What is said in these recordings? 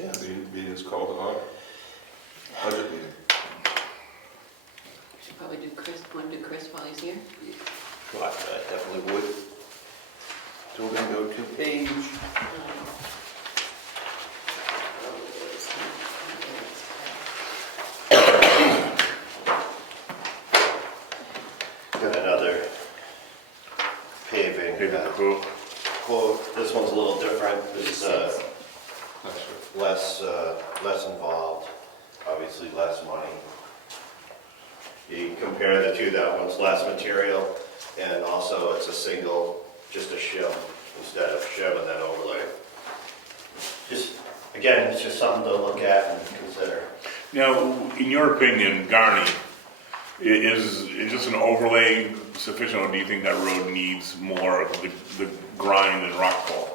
Yeah. Meeting is called to order. Budget meeting. Should probably do Chris, want to do Chris while he's here? Well, I definitely would. So we're gonna go to page, got another paving quote. This one's a little different. It's less involved, obviously less money. You compare the two, that one's less material, and also it's a single, just a shim instead of shim and then overlay. Just, again, it's just something to look at and consider. Now, in your opinion, Garney, is just an overlay sufficient, or do you think that road needs more of the grind and rock fall?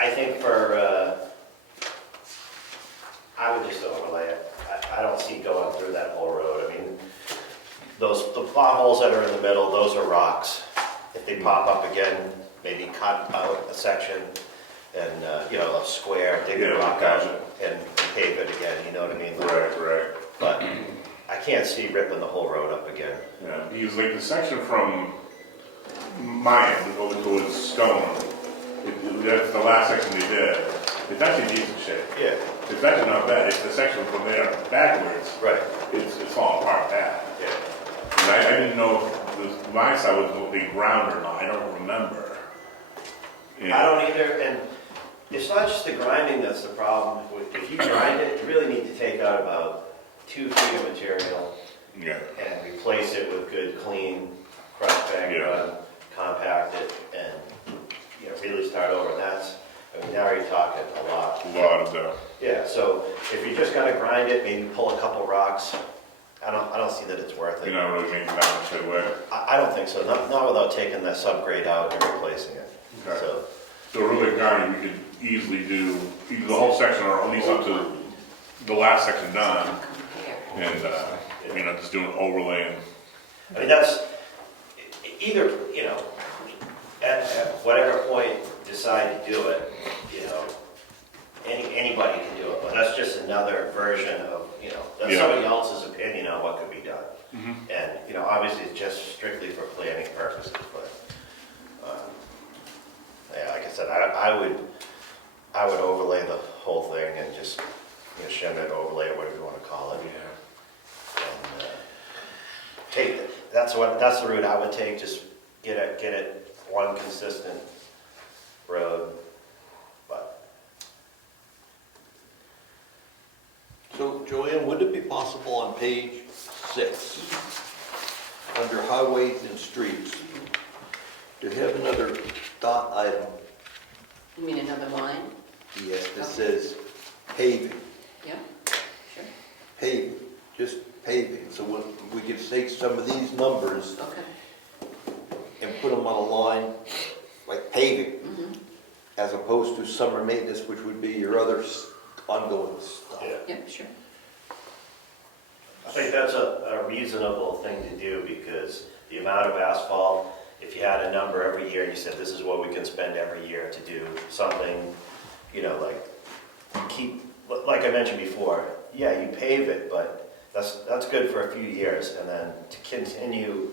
I think for, I would just overlay it. I don't see going through that whole road. I mean, the potholes that are in the middle, those are rocks. If they pop up again, maybe cut out a section and, a square, dig the rock out and pave it again, you know what I mean? Right. But I can't see ripping the whole road up again. Yeah, because like the section from my end over towards Stone, that's the last section they did. It's actually decent shape. Yeah. It's actually not bad. It's the section from there backwards. Right. It's falling apart bad. Yeah. And I didn't know if my side was going to be ground or not. I don't remember. I don't either, and it's not just the grinding that's the problem. If you grind it, you really need to take out about 2 feet of material and replace it with good, clean, crushed bag run, compact it, and really start over. And now you're talking a lot. A lot of that. Yeah, so if you're just gonna grind it, maybe pull a couple rocks, I don't see that it's worth it. You're not really making that much headway. I don't think so, not without taking the subgrade out and replacing it. Okay. So really, Garney, we could easily do either the whole section or at least up to the last section done. And, just do an overlay. I mean, that's either, at whatever point decide to do it, anybody can do it, but that's just another version of, that's somebody else's opinion on what could be done. Mm-hmm. And, obviously it's just strictly for planning purposes, but, like I said, I would overlay the whole thing and just, shim it, overlay it, whatever you want to call it. And that's the route I would take, just get it one consistent road. But So Joanne, would it be possible on page 6, under highways and streets, to have another dot item? You mean another line? Yes, that says paving, Yeah, sure. paving, just paving. So when we could take some of these numbers Okay. and put them on a line like paving, Mm-hmm. as opposed to summer maintenance, which would be your other ongoing stuff. Yeah, sure. I think that's a reasonable thing to do, because the amount of asphalt, if you had a number every year and you said this is what we can spend every year to do something, like I mentioned before, yeah, you pave it, but that's good for a few years, and then to continue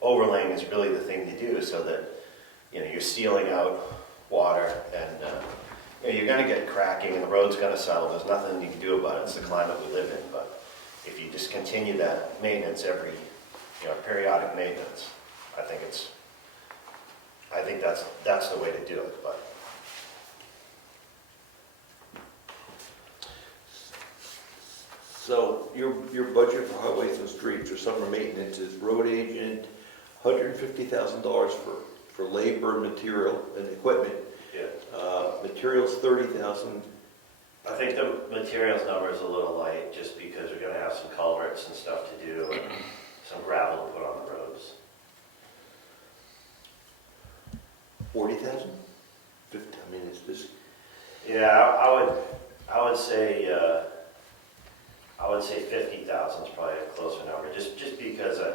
overlaying is really the thing to do, so that you're sealing out water, and you're going to get cracking and the road's going to settle. There's nothing you can do about it. It's the climate we live in. But if you just continue that maintenance every, periodic maintenance, I think that's the way to do it. But So your budget for highways and streets or summer maintenance is road agent, $150,000 for labor, material, and equipment. yeah, Materials $30,000. I think the materials number is a little light, just because we're going to have some culverts and stuff to do, and some gravel to put on the roads. 40,000? 50. I mean, it's just. Yeah, I would say 50,000 is probably a closer number, just because of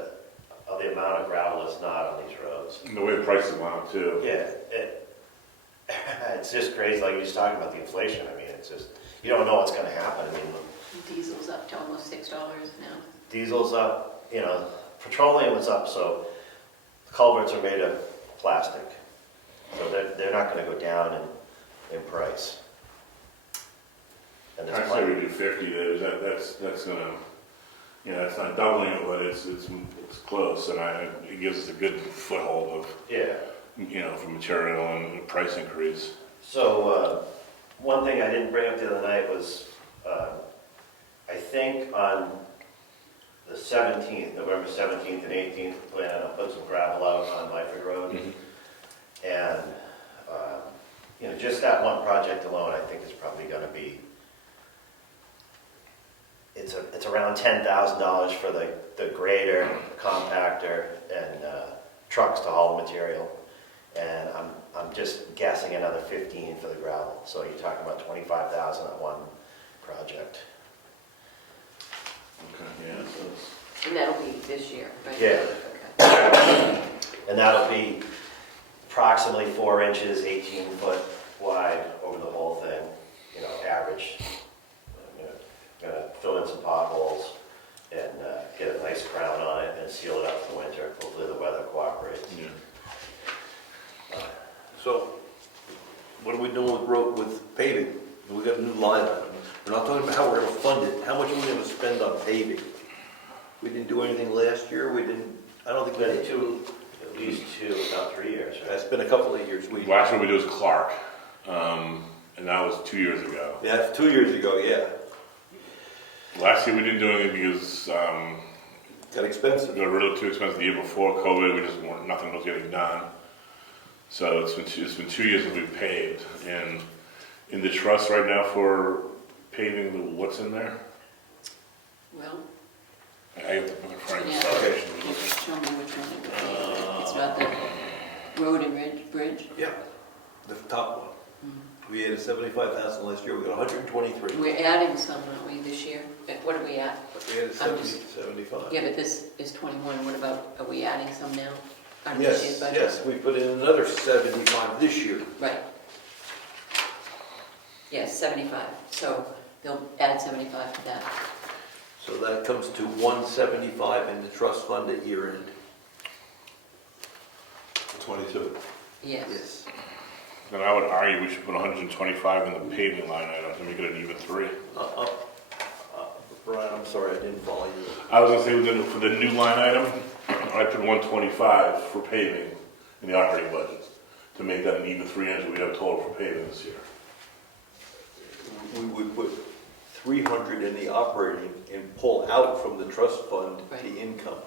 the amount of gravel that's not on these roads. And the way the prices went up too. Yeah, It's just crazy, like you was talking about the inflation. I mean, it's just, you don't know what's gonna happen. I mean, Diesel's up to almost $6 now. diesel's up, you know, petroleum was up, so the culverts are made of plastic. So they're not gonna go down in price. And I'd there's say plenty. we do 50 there, that's gonna, you know, it's not doubling it, but it's close, and it gives us a good foothold of, Yeah. you know, for material and the price increase. So, one thing I didn't bring up the other night was, I think on the 17th, November 17th and 18th, we're planning on putting some gravel out on Lyford Road. And, you know, just that one project alone, I think is probably gonna be, it's around $10,000 for the grader, compactor, and trucks to haul the material. And I'm just guessing another 15 for the gravel. So you're talking about 25,000 on one project. Okay, yeah, so it's. And that'll be this year, right? Yeah. Okay. And that'll be approximately 4 inches, 18 foot wide over the whole thing, you know, average. I'm gonna fill in some potholes and get a nice crown on it and seal it up for winter. Hopefully the weather cooperates. Yeah. So, what are we doing with paving? We got a new line item. We're not talking about how we're gonna fund it. How much are we gonna spend on paving? We didn't do anything last year. I don't think we did. At least 2, if not 3 years, right? It's been a couple of years. Last one we did was Clark, and that was 2 years ago. Yeah, 2 years ago, yeah. Last year we didn't do anything because Got it expensive. got really too expensive. The year before COVID, nothing was getting done. So it's been 2 years that we've paved, and in the trust right now for paving, what's in there? Well, I have to put it in front of me. yeah, Sorry. show me which one it would be. It's about the road and bridge. Yeah, the top one. We had 75,000 last year. We got 123. We're adding some, aren't we, this year? What are we at? We had I'm just- 75. Yeah, but this is 21. What about, are we adding some now? On this year's Yes, budget? yes, we put in another 75 this year. Right. Yes, 75. So they'll add 75 to that. So that comes to 175 in the trust fund at year end. 22. Yes. Then I would argue we should put 125 in the paving line item to make it an even 3. Brian, I'm sorry, I didn't follow you. I was gonna say for the new line item, I put 125 for paving in the operating budget to make that an even 300 we have total for paving this year. We would put 300 in the operating and pull out from the trust fund Right. the income.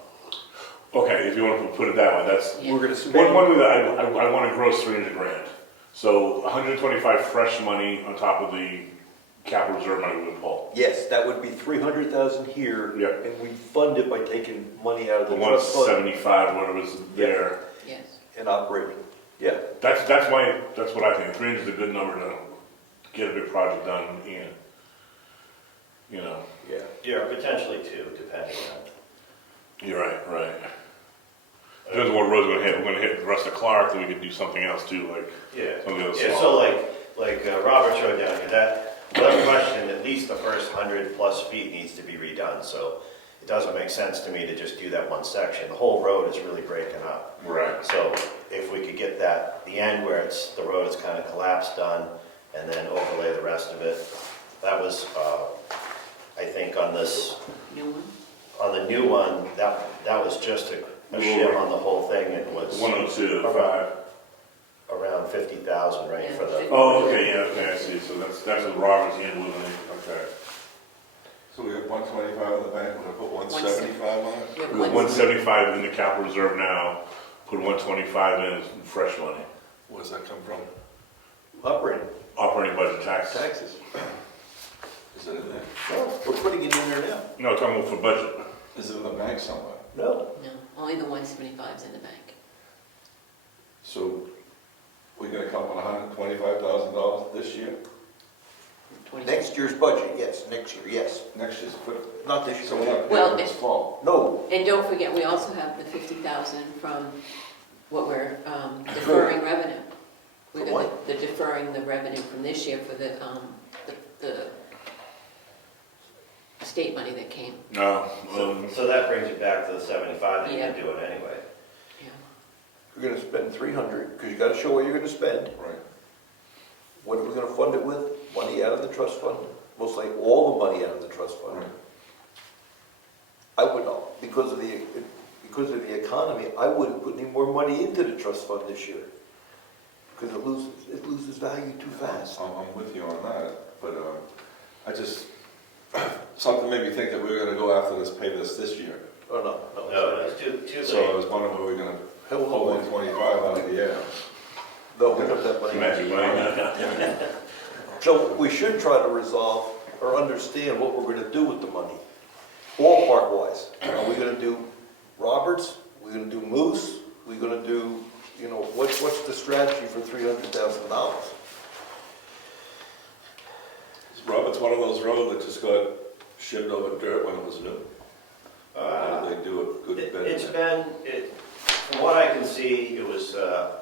Okay, if you want to put it that way, that's Yeah. We're gonna one spend, way that I want to gross 300 grand. So 125 fresh money on top of the capital reserve money we would pull. yes, that would be 300,000 here. Yeah. And we fund it by taking money out of The the trust fund 175, whatever was there. Yes. and operating. Yeah, That's what I think. 300 is a good number to get a big project done in. You know, yeah. Yeah, potentially 2, depending on. you're right. Depends on what roads we're gonna hit. We're gonna hit the rest of Clark, then we could do something else too, like Yeah. some of the other Yeah, small. so like Robert showed down here, that, without question, at least the first 100+ feet needs to be redone. So it doesn't make sense to me to just do that one section. The whole road is really breaking up. Right. So if we could get that, the end where the road is kind of collapsed done, and then overlay the rest of it. That was, I think on this, New one? on the new one, that was just a shim on the whole thing. It was 102.5. around 50,000, right, for the. Oh, okay, yeah, okay, I see. So that's what Robert's handling. Okay. So we have 125 in the bank, we're gonna put 175 on it? We have We have 175 in the capital reserve now. Put 125 in as fresh money. Where does that come from? Operating, Operating budget tax. taxes. Is it in there? No, we're putting it in there now. No, talking about for budget. Is it in the bank somewhere? No. No, only the 175's in the bank. So we're gonna come up with $125,000 this year? 20. Next year's budget, yes, next year, yes. Next year's, but, Not this so we're year. not Well, paying this fall. No, And don't forget, we also have the 50,000 from what we're deferring revenue. We From got what? the deferring transferring the revenue from this year for the state money that came. No, So that brings you back to the 75 that you Yeah. can do it anyway. Yeah. You're gonna spend 300, because you gotta show what you're gonna spend. Right. What are we gonna fund it with? Money out of the trust fund, most likely all the money out of the trust fund. Right. I would not, because of the economy, I wouldn't put any more money into the trust fund this year. Because it loses value too fast. I'm with you on that, but I just, something made me think that we were gonna go after this, pay this year. Oh, no, no. No, it's too So I late. was wondering, were we gonna Hell, pull no. 125 out of the air? No, we don't have that money. magic money. So we should try to resolve or understand what we're gonna do with the money, ballpark wise. Are we gonna do Roberts? We're gonna do Moose? We're gonna do, what's the strategy for $300,000? Robert's one of those roads that just got shimmed over dirt when it was new. They do a good bit. It's been, from what I can see, it was a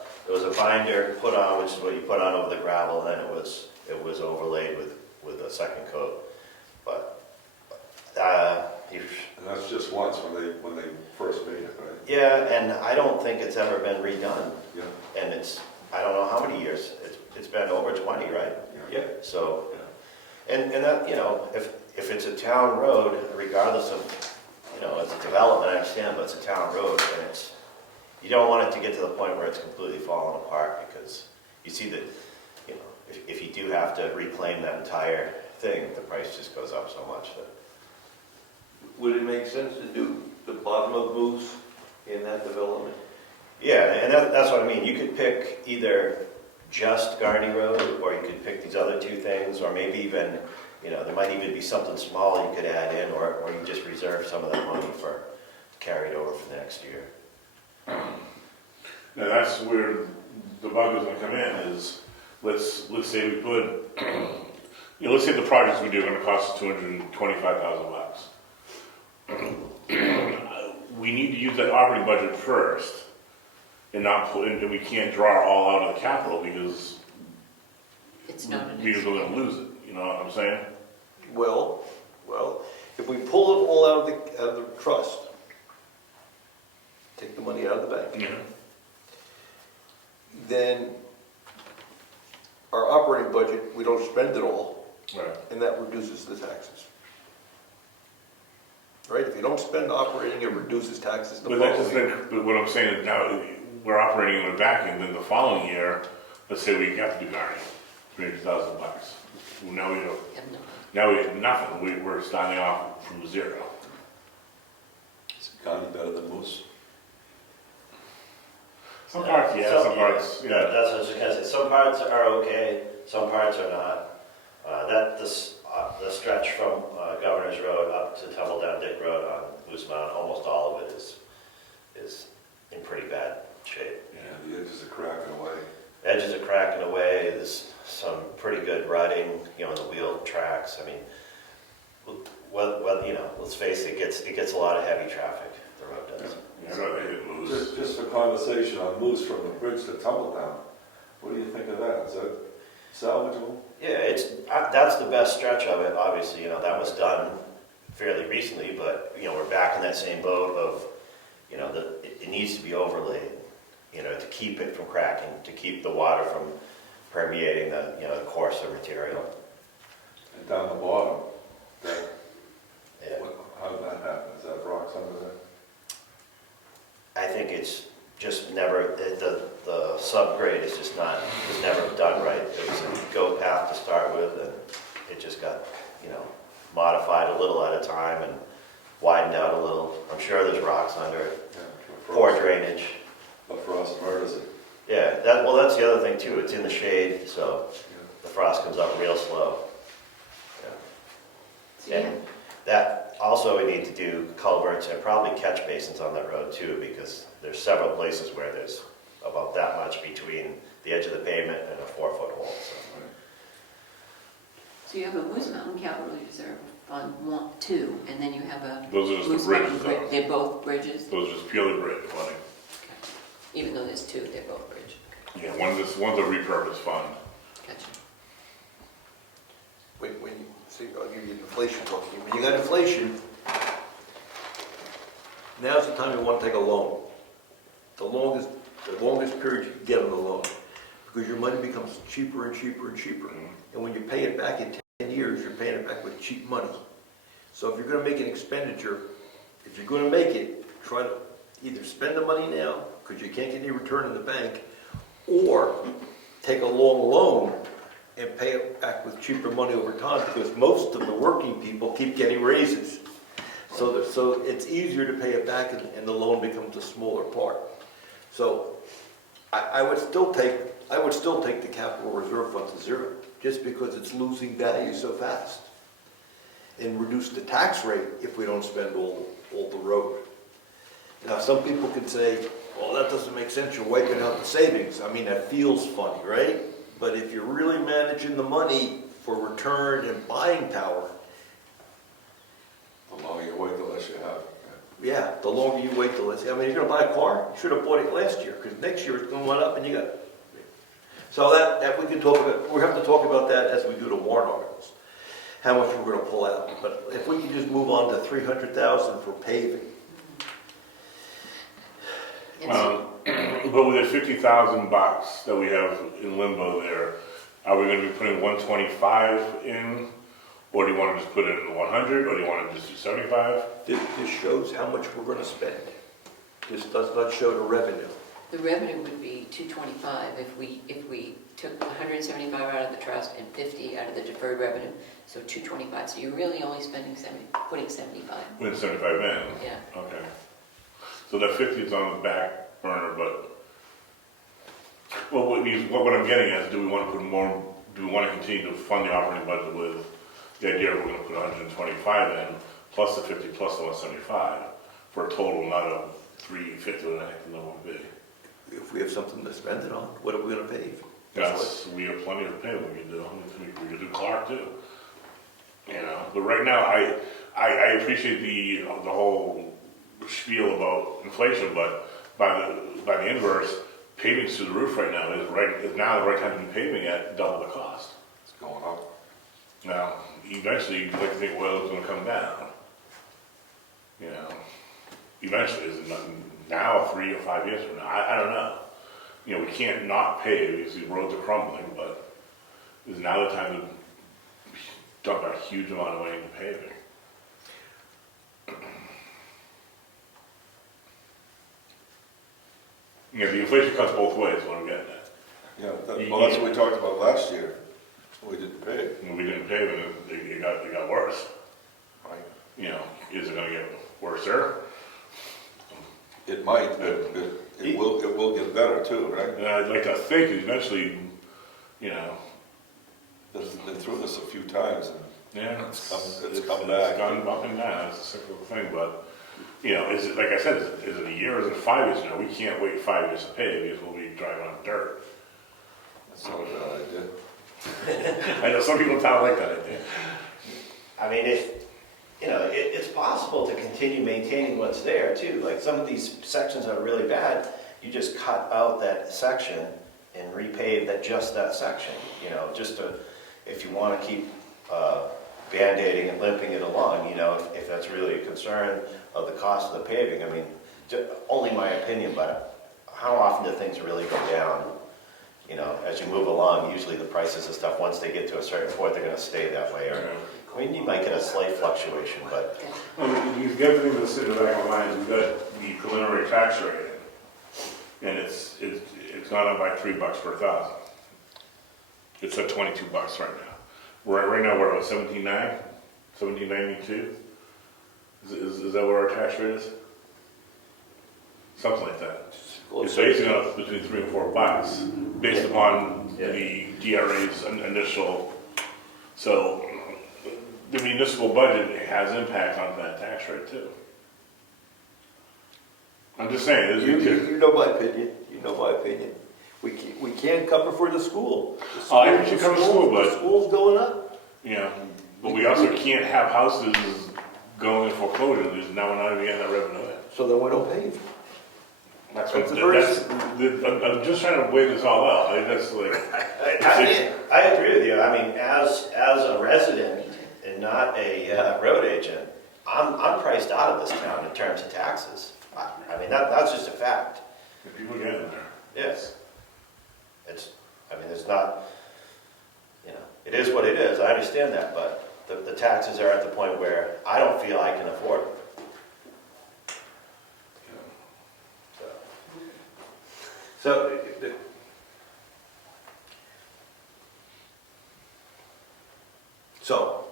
binder put on, which is what you put on over the gravel, and then it was overlaid with a second coat. But, And that's just once when they first made it, right? yeah, and I don't think it's ever been redone. Yeah. And I don't know how many years, it's been over 20, right? Yeah. So, and that, if it's a town road, regardless of, it's a development, I understand, but it's a town road, and you don't want it to get to the point where it's completely falling apart, because you see that, if you do have to reclaim that entire thing, the price just goes up so much that. Would it make sense to do the bottom of Moose in that development? Yeah, and that's what I mean. You could pick either just Garney Road, or you could pick these other two things, or maybe even, there might even be something small you could add in, or you just reserve some of that money to carry it over for the next year. Now that's where the bug is gonna come in is, let's say we put, let's say the projects we do are gonna cost us $225,000. We need to use that operating budget first and and we can't draw all out of the capital because It's not an we're gonna lose it, you know what I'm saying? Well, if we pull it all out of the trust, take the money out of the bank, Yeah. then our operating budget, we don't spend it all, Right. and that reduces the taxes. Right? If you don't spend operating, it reduces taxes the But that's just, following year. but what I'm saying is now we're operating in a vacuum, then the following year, let's say we have to do Garney, $300,000. Well, now we don't. Have no- Now we have nothing, we're starting off from zero. Is County better than Moose? Some parts, yeah, some parts, Yeah, yeah. that's what I was gonna say. Some parts are okay, some parts are not. The stretch from Governor's Road up to Tumble Down Dick Road on Moose Mountain, almost all of it is in pretty bad shape. Yeah, the edges are cracking away. Edges are cracking away, there's some pretty good rutting, on the wheel tracks. I mean, let's face it, it gets a lot of heavy traffic, the road does. Yeah, I'd rather hit Moose. Just for conversation on Moose from the bridge to Tumbledown, what do you think of that? Is that salvageable? Yeah, that's the best stretch of it, obviously, that was done fairly recently, but, we're back in that same boat of, it needs to be overlaid, to keep it from cracking, to keep the water from permeating the coarser material. And down the bottom, Yeah. how did that happen? Is that rocks under there? I think it's just never, the subgrade is just was never done right. It was a go path to start with, and it just got, modified a little at a time and widened out a little. I'm sure there's rocks under it, Yeah, poor drainage. But frost murders it. Yeah, that's the other thing too, it's in the shade, so the frost comes up real slow. So, yeah. And that, also we need to do culverts and probably catch basins on that road too, because there's several places where there's about that much between the edge of the pavement and a 4-foot hole, so. So you have a Moose Mountain Capital Reserve Fund 2, and then you have a Those are just Moose the bridges, Mountain though. Bridge. They're both bridges, Those are just purely bridge money. even though there's two, they're both bridge. Yeah, one's a repurposed fund. Okay. See, I'll give you an inflation look. When you got inflation, now's the time you want to take a loan. The longest period you can get on a loan, because your money becomes cheaper and cheaper and cheaper. And when you pay it back in 10 years, you're paying it back with cheap money. So if you're going to make an expenditure, if you're going to make it, try to either spend the money now, because you can't get any return in the bank, or take a long loan and pay it back with cheaper money over time, because most of the working people keep getting raises. So it's easier to pay it back, and the loan becomes a smaller part. So I would still take the capital reserve fund to zero, just because it's losing value so fast. And reduce the tax rate if we don't spend all the road. Now, some people could say, well, that doesn't make sense, you're wiping out the savings. I mean, that feels funny, right? But if you're really managing the money for return and buying power, The longer you wait, the less you have. yeah, the longer you wait, the less. I mean, you're gonna buy a car, you should have bought it last year, because next year it's going up and you got. So that we can talk about, we have to talk about that as we do the warrant articles, how much we're gonna pull out. But if we can just move on to 300,000 for paving. But with the $50,000 that we have in limbo there, are we gonna be putting 125 in? Or do you wanna just put it in 100, or do you wanna just do 75? This shows how much we're gonna spend. This does not show the revenue. The revenue would be 225 if we took 175 out of the trust and 50 out of the deferred revenue, so 225. So you're really only spending 70, putting 75. Putting 75 in? Yeah. Okay. So that 50 is on the back burner, but, well, what I'm getting at is, do we want to put more, do we want to continue to fund the operating budget with the idea we're going to put 125 in, plus the 50, plus the 175, for a total not of 350, what I think the number would be? If we have something to spend it on, what are we gonna pave? Yes, we have plenty of pay we can do. We can do Clark too. You know, but right now, I appreciate the whole spiel about inflation, but by the inverse, paving's through the roof right now. Is now the right time to be paving at double the cost. It's going up. Now, eventually, you'd like to think oil's gonna come down. You know, eventually, is it not now, 3 or 5 years from now? I don't know. You know, we can't not pave because the roads are crumbling, but is now the time to dump a huge amount of money into paving? Yeah, the inflation cuts both ways, is what I'm getting at. Yeah, well, that's what we talked about last year. We didn't pay. When we didn't pave, and it got worse. Right. You know, is it gonna get worse there? It might, but it will get better too, right? And I'd like to think eventually, you know, It's been through this a few times, and yeah, it's come It's back. gone up and down, it's a cyclical thing, but, you know, is it, like I said, is it a year, is it 5 years now? We can't wait 5 years to pay because we'll be driving on dirt. That's not a bad idea. I know some people don't like that idea. I mean, it's possible to continue maintaining what's there too. Like some of these sections that are really bad, you just cut out that section and repave just that section, you know, just to, if you want to keep band-aiding and limping it along, you know, if that's really a concern of the cost of the paving. I mean, only my opinion, but how often do things really go down? You know, as you move along, usually the prices of stuff, once they get to a certain point, they're going to stay that way. Or, I mean, you might get a slight fluctuation, but Well, you've got everything that's sitting in the back of my mind, we've got the preliminary tax rate in, and it's gone up by $3 per thousand. It's at $22 right now. Right now, we're at 17.9, 17.92. Is that what our tax rate is? Something like that. It's basically up between $3 and $4 based upon the DRA's initial. So the municipal budget has impact on that tax rate too. I'm just saying. You know my opinion, We can't cover for the school. I think you cover school, but. The school's going up. Yeah, but we also can't have houses going in foreclosure, because now we're not even getting that revenue in. So then we don't pave. That's That's what, the first- I'm just trying to weigh this all out, I mean, that's like. I agree with you. I mean, as a resident and not a road agent, I'm priced out of this town in terms of taxes. I mean, that's just a fact. If people get in there. Yes. I mean, it's not, it is what it is, I understand that, but the taxes are at the point where I don't feel I can afford it. So, so,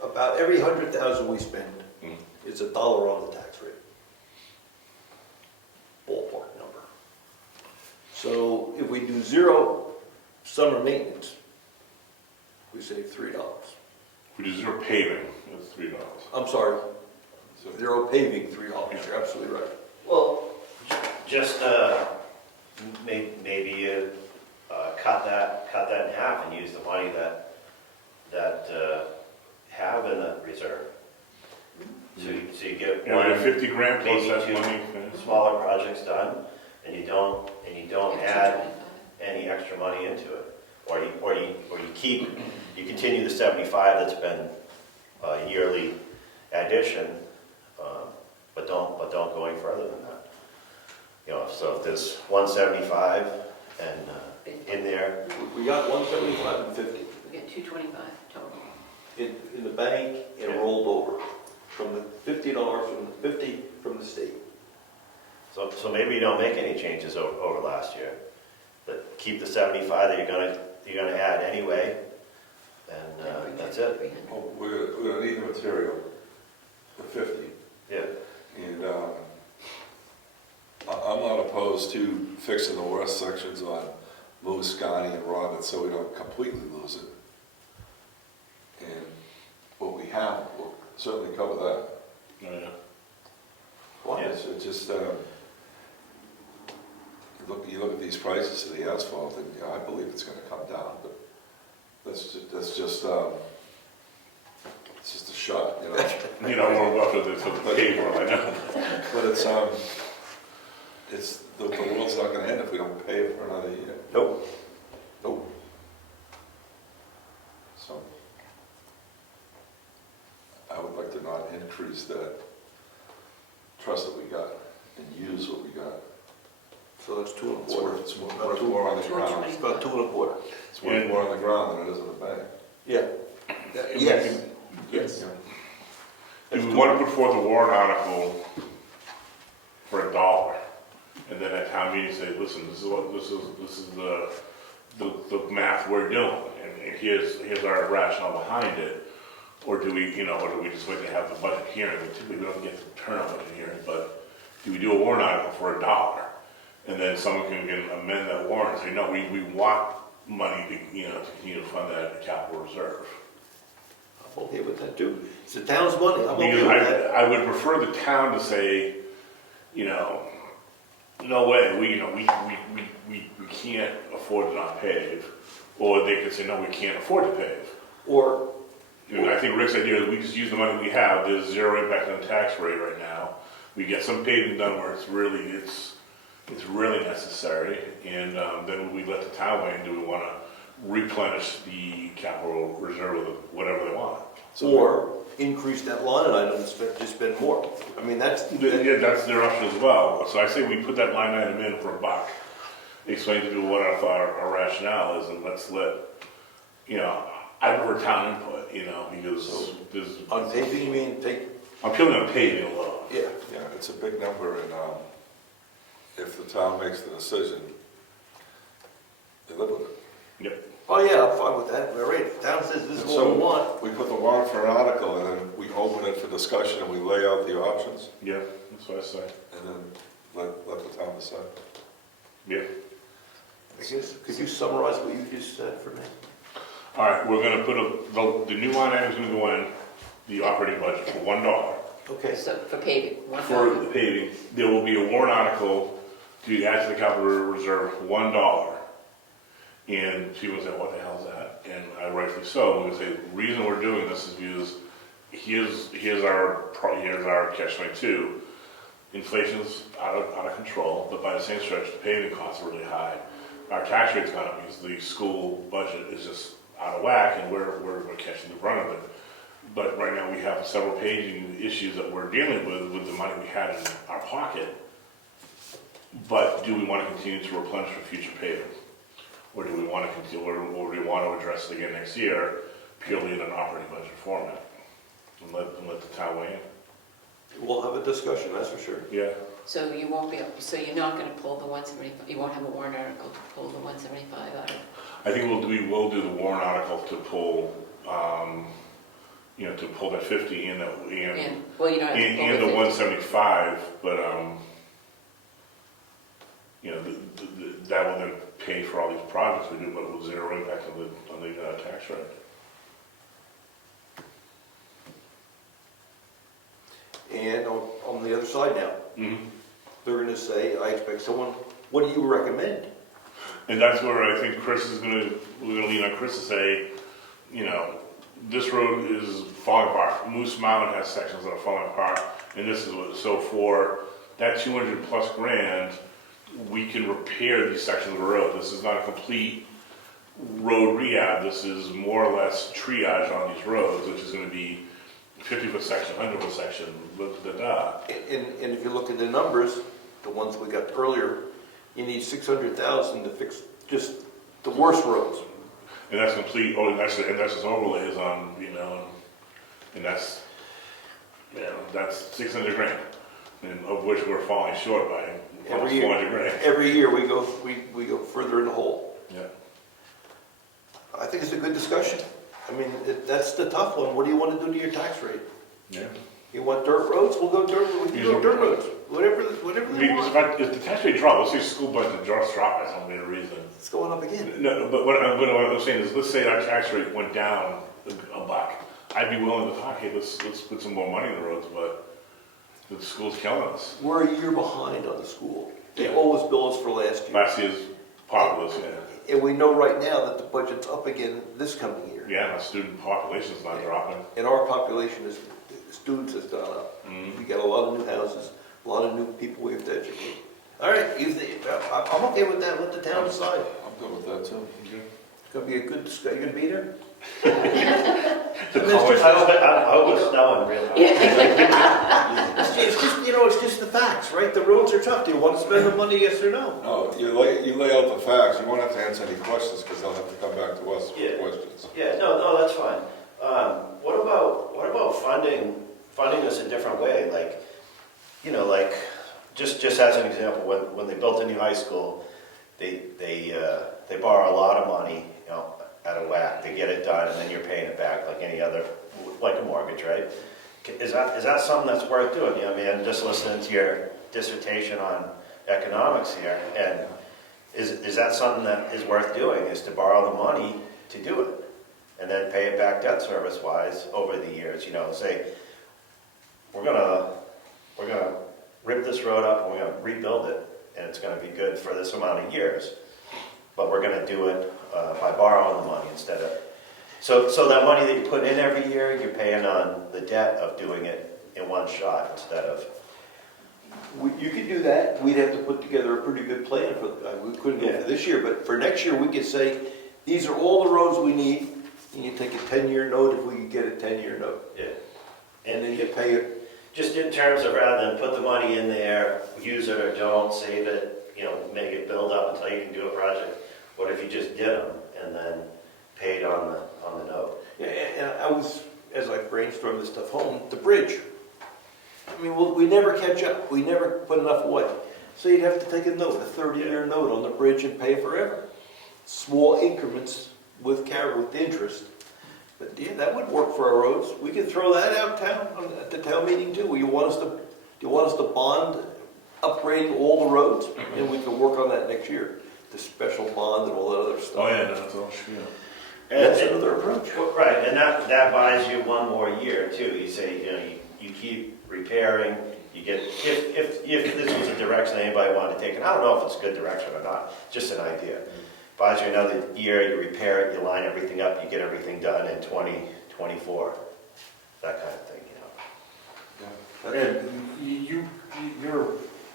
about every 100,000 we spend is $1 on the tax rate. Ballpark number. So if we do 0 summer maintenance, we save $3. If we do 0 paving, it's $3. I'm sorry, 0 paving, $3, you're absolutely right. Well, just maybe cut that in half and use the money that have in the reserve. So you get Yeah, we have 50 grand plus maybe that 2 money. smaller projects done, and you don't Extra add 25. any extra money into it, or you continue the 75 that's been a yearly addition, but don't go any further than that. So if there's 175 and in there, We got 175 and 50 We get 225 total. in the bank and rolled over from the $50 from the 50 from the state. so maybe you don't make any changes over last year, but keep the 75 that you're gonna add anyway, and that's it. 300. Well, we're gonna need the material, the 50, Yeah. and I'm not opposed to fixing the worst sections on Moose, Scotty, and Robin, so we don't completely lose it. And what we have will certainly cover that. Oh, yeah. Why? It's just, you look at these prices of the asphalt, and I believe it's gonna come down, but that's just it's just a shot, You know, more about the paving, I know. But it's, the world's not gonna end if we don't pay it for another year. Nope. Nope. So, I would like to not increase that trust that we got and use what we got. So that's 2 It's1/4. worth more on the ground. It's about 2 1/4. It's worth more on the ground than it is in the bank. Yeah. Yes. Yes. Do we want to put forth a warrant article for $1? And then at town meeting say, listen, this is the math we're doing, and here's our rationale behind it. Or do we, or do we just wait to have the budget hearing? Typically, we don't get to turn on budget hearing, but do we do a warrant article for $1? And then someone can amend that warrant and say, no, we want money to, to continue to fund that capital reserve. I'm okay with that too. It's the town's money, I'm okay Because with that. I would prefer the town to say, no way, we can't afford to not pave. Or they could say, no, we can't afford to pave. Or, I think Rick's idea is we just use the money we have, there's 0 impact on the tax rate right now. We get some paving done where it's really necessary, and then we let the town weigh in, do we want to replenish the capital reserve with whatever they want? or increase that line item to spend more. I mean, that's, Yeah, that's their option as well. So I say we put that line item in for $1. Explain to people what our rationale is, and let's let, I prefer town input, because there's, on paving, you mean, I'm killing on paving a lot. yeah. Yeah, it's a big number, and if the town makes the decision, they live with it. Yep. Oh, yeah, I'm fine with that, all right, if the town says this is what we want. We put the warrant for an article, and then we open it for discussion, and we lay out the options, Yeah, that's what I say. and then let the town decide. Yep. I guess, could you summarize what you just said for me? All right, we're gonna put the new line item's gonna go in the operating budget for $1. Okay. So for paving, one For the dollar. paving, there will be a warrant article to add to the capital reserve $1. And people say, what the hell is that? And I rightfully so, we say, the reason we're doing this is because here's our catch-22. Inflation's out of control, but by the same stretch, the paving costs are really high. Our tax rate's gone up because the school budget is just out of whack, and we're catching the brunt of it. but right now we have several paging issues that we're dealing with the money we had in our pocket. But do we want to continue to replenish for future paving? Or do we want to continue, or do we want to address it again next year purely in an operating budget format? And let the town weigh in? We'll have a discussion, that's for sure. Yeah. So you won't be, so you're not gonna pull the 175, you won't have a warrant article to pull the 175 out of? I think we will do the warrant article to pull, to pull that 50 and Well, you don't have to pull and the 50. 175, but, that will then pay for all these projects we do, but with zero impact on the tax rate. And on the other side now, Mm-hmm. they're gonna say, I expect someone, what do you recommend? And that's where I think we're gonna lean on Chris to say, this road is falling apart. Moose Mountain has sections that are falling apart, and this is what, so for that 200 plus grand, we can repair these sections of the road. This is not a complete road rehab, this is more or less triage on these roads, which is gonna be 50-foot section, 100-foot section, And if you look at the numbers, the ones we got earlier, you need 600,000 to fix just the worst roads. And that's complete, and that's just overlays on, and that's 600 grand, and of which we're falling short by almost 400 grand. Every year we go further in the hole. Yeah. I think it's a good discussion. I mean, that's the tough one. What do you want to do to your tax rate? Yeah. You want dirt roads? We'll go dirt roads. Whatever they want. If the tax rate drops, let's say school budget drops by some weird reason. It's going up again. No, but what I'm saying is, let's say our tax rate went down a buck. I'd be willing to talk, hey, let's put some more money in the roads, but the school's killing us. We're a year behind on the school. They always bill us for last year. Last year's populace, yeah. And we know right now that the budget's up again this coming year. Yeah, our student population's not dropping. And our population students has gone up. Mhm. We got a lot of new houses, a lot of new people we have to educate. All right, I'm okay with that, let the town decide. I'm good with that too. It's gonna be a good discussion, you gonna be there? The I college, hope it's snowing real hard. It's just, it's just the facts, right? The roads are tough. Do you want to spend the money, yes or no? No, you lay out the facts, you won't have to answer any questions, because they'll have to come back to us Yeah. for questions. Yeah, no, that's fine. What about funding this a different way? Like, just as an example, when they built a new high school, they borrow a lot of money, out of whack to get it done, and then you're paying it back like any other, like a mortgage, right? Is that something that's worth doing? I mean, I'm just listening to your dissertation on economics here, and is that something that is worth doing, is to borrow the money to do it? And then pay it back debt service wise over the years, say, we're gonna rip this road up and we're gonna rebuild it, and it's gonna be good for this amount of years. But we're gonna do it by borrowing the money instead of, so that money that you put in every year, you're paying on the debt of doing it in one shot instead of. You could do that. We'd have to put together a pretty good plan for, we couldn't go for this year, but for next year, we could say, these are all the roads we need, and you take a 10-year note if we could get a 10-year note. Yeah. And then you pay it. Just in terms of rather than put the money in there, use it or don't, save it, make it build up until you can do a project. What if you just did them and then paid on the note? Yeah, and I was, as I brainstormed this stuff home, the bridge. I mean, we never catch up. We never put enough away. So you'd have to take a note, a 30-year note on the bridge and pay forever. Small increments with interest. But yeah, that would work for our roads. We could throw that out at the town meeting too. Do you want us to bond upgrading all the roads? And we can work on that next year. The special bond and all that other stuff. oh yeah, no, that's all true. That's another approach. Right, and that buys you one more year too. You say, you keep repairing, you get, if this was a direction anybody wanted to take, and I don't know if it's a good direction or not, just an idea. Buys you another year, you repair it, you line everything up, you get everything done in 2024. That kind of thing, And you're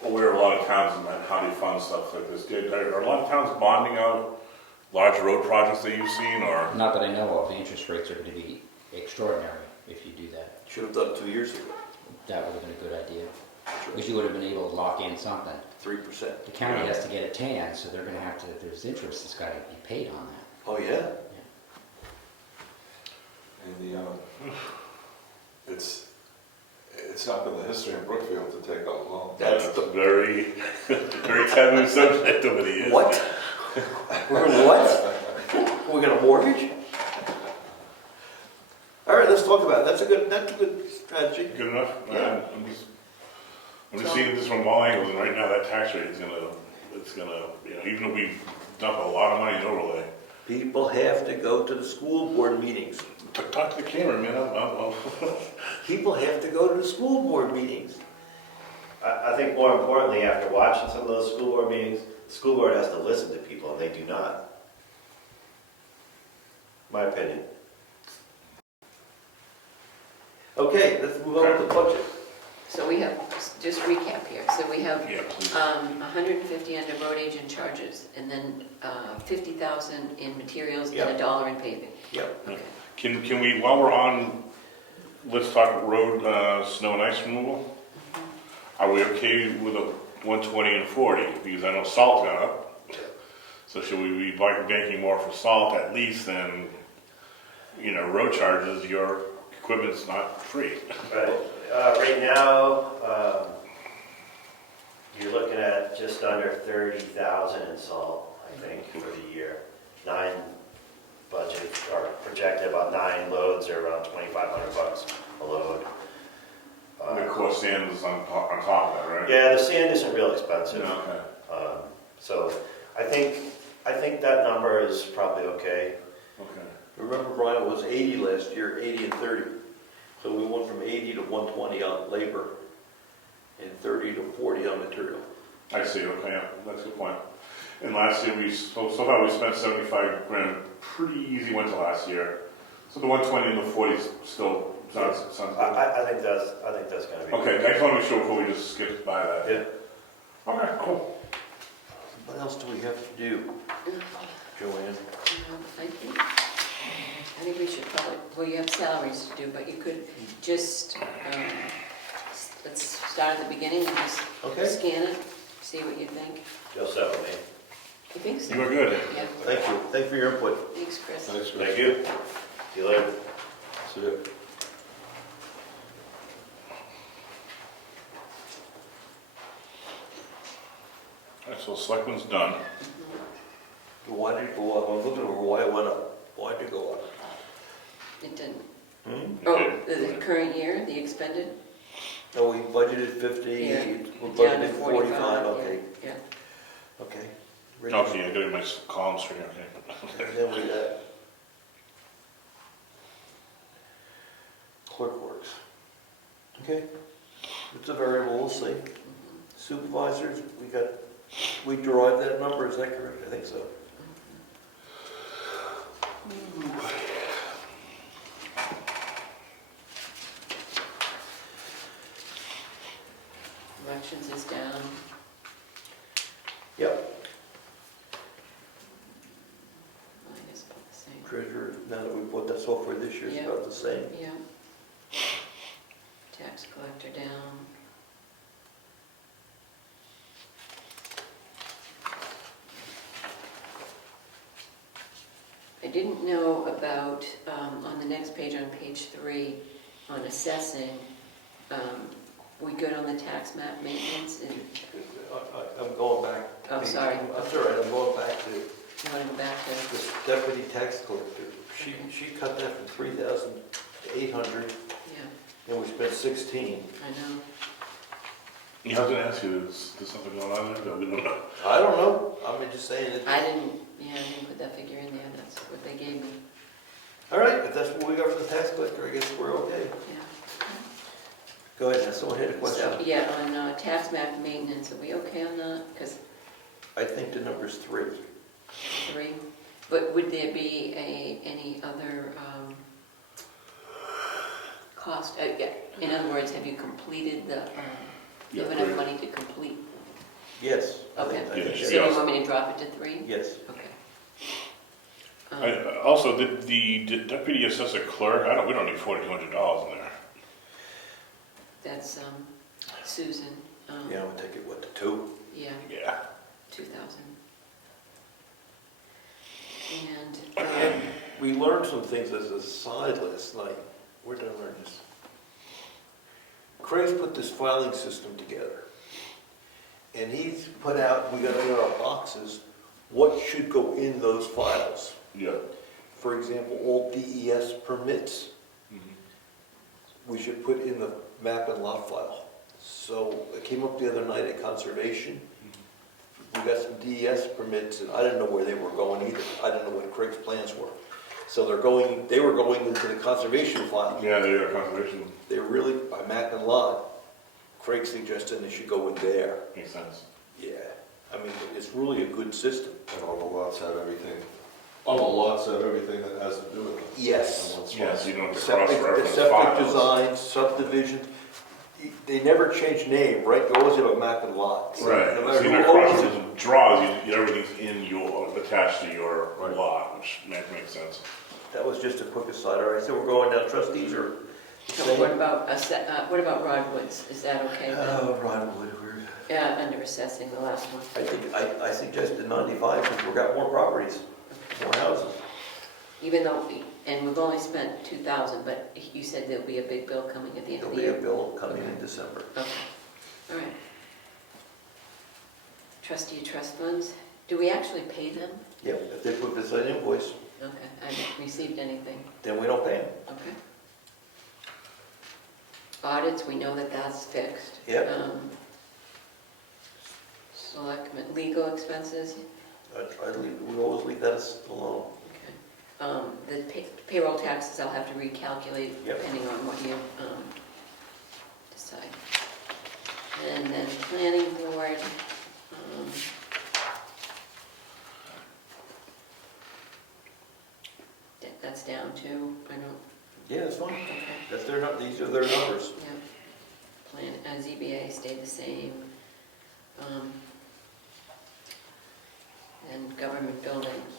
aware of a lot of towns and how they fund stuff like this. Are a lot of towns bonding out large road projects that you've seen, or? Not that I know of. The interest rates are going to be extraordinary. if you do that. Should have done it 2 years ago, That would have been a good idea. Because you would have been able to lock in something. 3%. The county has to get a tan, so they're gonna have to, if there's interest, it's gotta be paid on that. Oh, yeah? And it's not been the history in Brookfield to take out loans. That's That's a very, very taboo subject over the years. What? We're gonna what? We're gonna mortgage? All right, let's talk about it. That's a good strategy. Good enough? Yeah. I'm just seeing this from all angles, and right now that tax rate is gonna, even if we dump a lot of money in overlay. People have to go to the school board meetings. Talk to the camera, man, People have to go to the school board meetings. I think more importantly, after watching some of those school board meetings, the school board has to listen to people, and they do not. My opinion. Okay, let's move on to the budget. So we have, just recap here, so we have Yeah, please. 150 under road agent charges, and then 50,000 in materials and Yep. $1 in paving. Yep. Okay. Can we, while we're on, let's talk road, snow and ice removal? Are we okay with a 120 and 40? Because I know salt's gone up. So should we be banking more for salt at least than, road charges? Your equipment's not free. Right. Right now, you're looking at just under 30,000 in salt, I think, for the year. 9 budget, or projected about 9 loads are around $2,500 a load. And of course, sand is on top of that, right? Yeah, the sand isn't real expensive. Okay. So I think that number is probably okay. Okay. Remember, Brian, it was 80 last year, 80 and 30. So we went from 80 to 120 on labor and 30 to 40 on material. I see, okay, yeah, that's a good point. And last year, so far we spent 75 grand, pretty easy went to last year. So the 120 and the 40 still sounds good. I think that's gonna be. Okay, I just want to make sure before we just skip by that. Yeah. Okay, cool. What else do we have to do, Joanne? I think we should probably, well, you have salaries to do, but you could just, let's start at the beginning and just Okay. scan it, see what you think. You'll settle me. You think so? You were good. Yeah, Thank you. Thank you for your input. thanks, Chris. Thanks, Chris. Thank you. See you later. See ya. All right, so selectmen's done. Why did it go up? I'm looking over why it went up. Why did it go up? It didn't. Hmm? Oh, Okay. the current year, the expended? No, we budgeted 50, Yeah. we're Down to budgeted 45, yeah, okay, Yeah. okay. Okay, I gotta get my columns straight, okay. And then we got clerk works. Okay, it's a variable, we'll see. Supervisors, we derived that number, is that correct? I think so. Elections is down. Yep. Mine is about the same. Treasurer, now that we bought that software this year, it's Yeah. about the same. Yeah. Tax collector down. I didn't know about, on the next page, on page 3, on assessing, we good on the tax map maintenance and, I'm going back. Oh, sorry. That's all right, I'm going back to you want to go back to, this deputy tax collector. She cut that from 3,000 to 800, yeah, and we spent 16. I know. Yeah, I was gonna ask you, is there something going on there that we don't know? I don't know, I'm just saying it. I didn't put that figure in there, that's what they gave me, All right, if that's what we got for the tax collector, I guess we're okay. yeah. Go ahead, now, someone had a So, question. yeah, on tax map maintenance, are we okay on that? Because I think the number's 3. 3, but would there be any other cost? Yeah, in other words, have you completed the, you have Yeah, enough great. money to complete? Yes. I Okay, think Yeah, so yes. you want me to drop it to 3? Yes. Okay. Also, the deputy assessor clerk, we don't need $4,200 in there. That's Susan. Yeah, I would take it, what, to 2? Yeah, Yeah. 2,000. And, We learned some things as a side last night. Where did I learn this? Craig's put this filing system together. And he's put out, we got in our boxes, what should go in those files. Yeah. For example, all DES permits, we should put in the map and lot file. So it came up the other night at Conservation. We got some DES permits, and I didn't know where they were going either. I didn't know what Craig's plans were. So they were going into the conservation file. Yeah, they are conservation. They're really, by map and lot, Craig suggested they should go in there. Makes sense. Yeah, I mean, it's really a good system. And all the lots have everything, all the lots have everything that has to do with it. Yes. In one spot. Yeah, so you don't have to Septic cross-reference septic files. designs, subdivisions, they never change name, right? They always have a map and lot. So Right, no so matter you're who not owns crossing it, draws, everything's attached to your Right. lot, which makes sense. that was just a quick aside. All right, so we're going down, trustees are so saying. what about Rod Woods? Is that okay? Oh, Rodwood, Yeah, under assessing the last one. I suggested 95 because we've got more properties, more houses. Even though, and we've only spent 2,000, but you said there'll be a big bill coming at the end of There'll the be a year. bill coming in December. Okay, all right. Trustee of trust funds, do we actually pay them? Yep, if they put this on invoice, Okay, I haven't received anything, then we don't pay them. okay. Audits, we know that that's fixed. Yep. Selectmen, legal expenses, We always leave that alone. okay. The payroll taxes, I'll have to recalculate Yep. depending on what you decide. And then planning board, that's down too, I don't, Yeah, that's fine. okay. That's these are their numbers. Yeah, plan, ZBA stayed the same. And government buildings.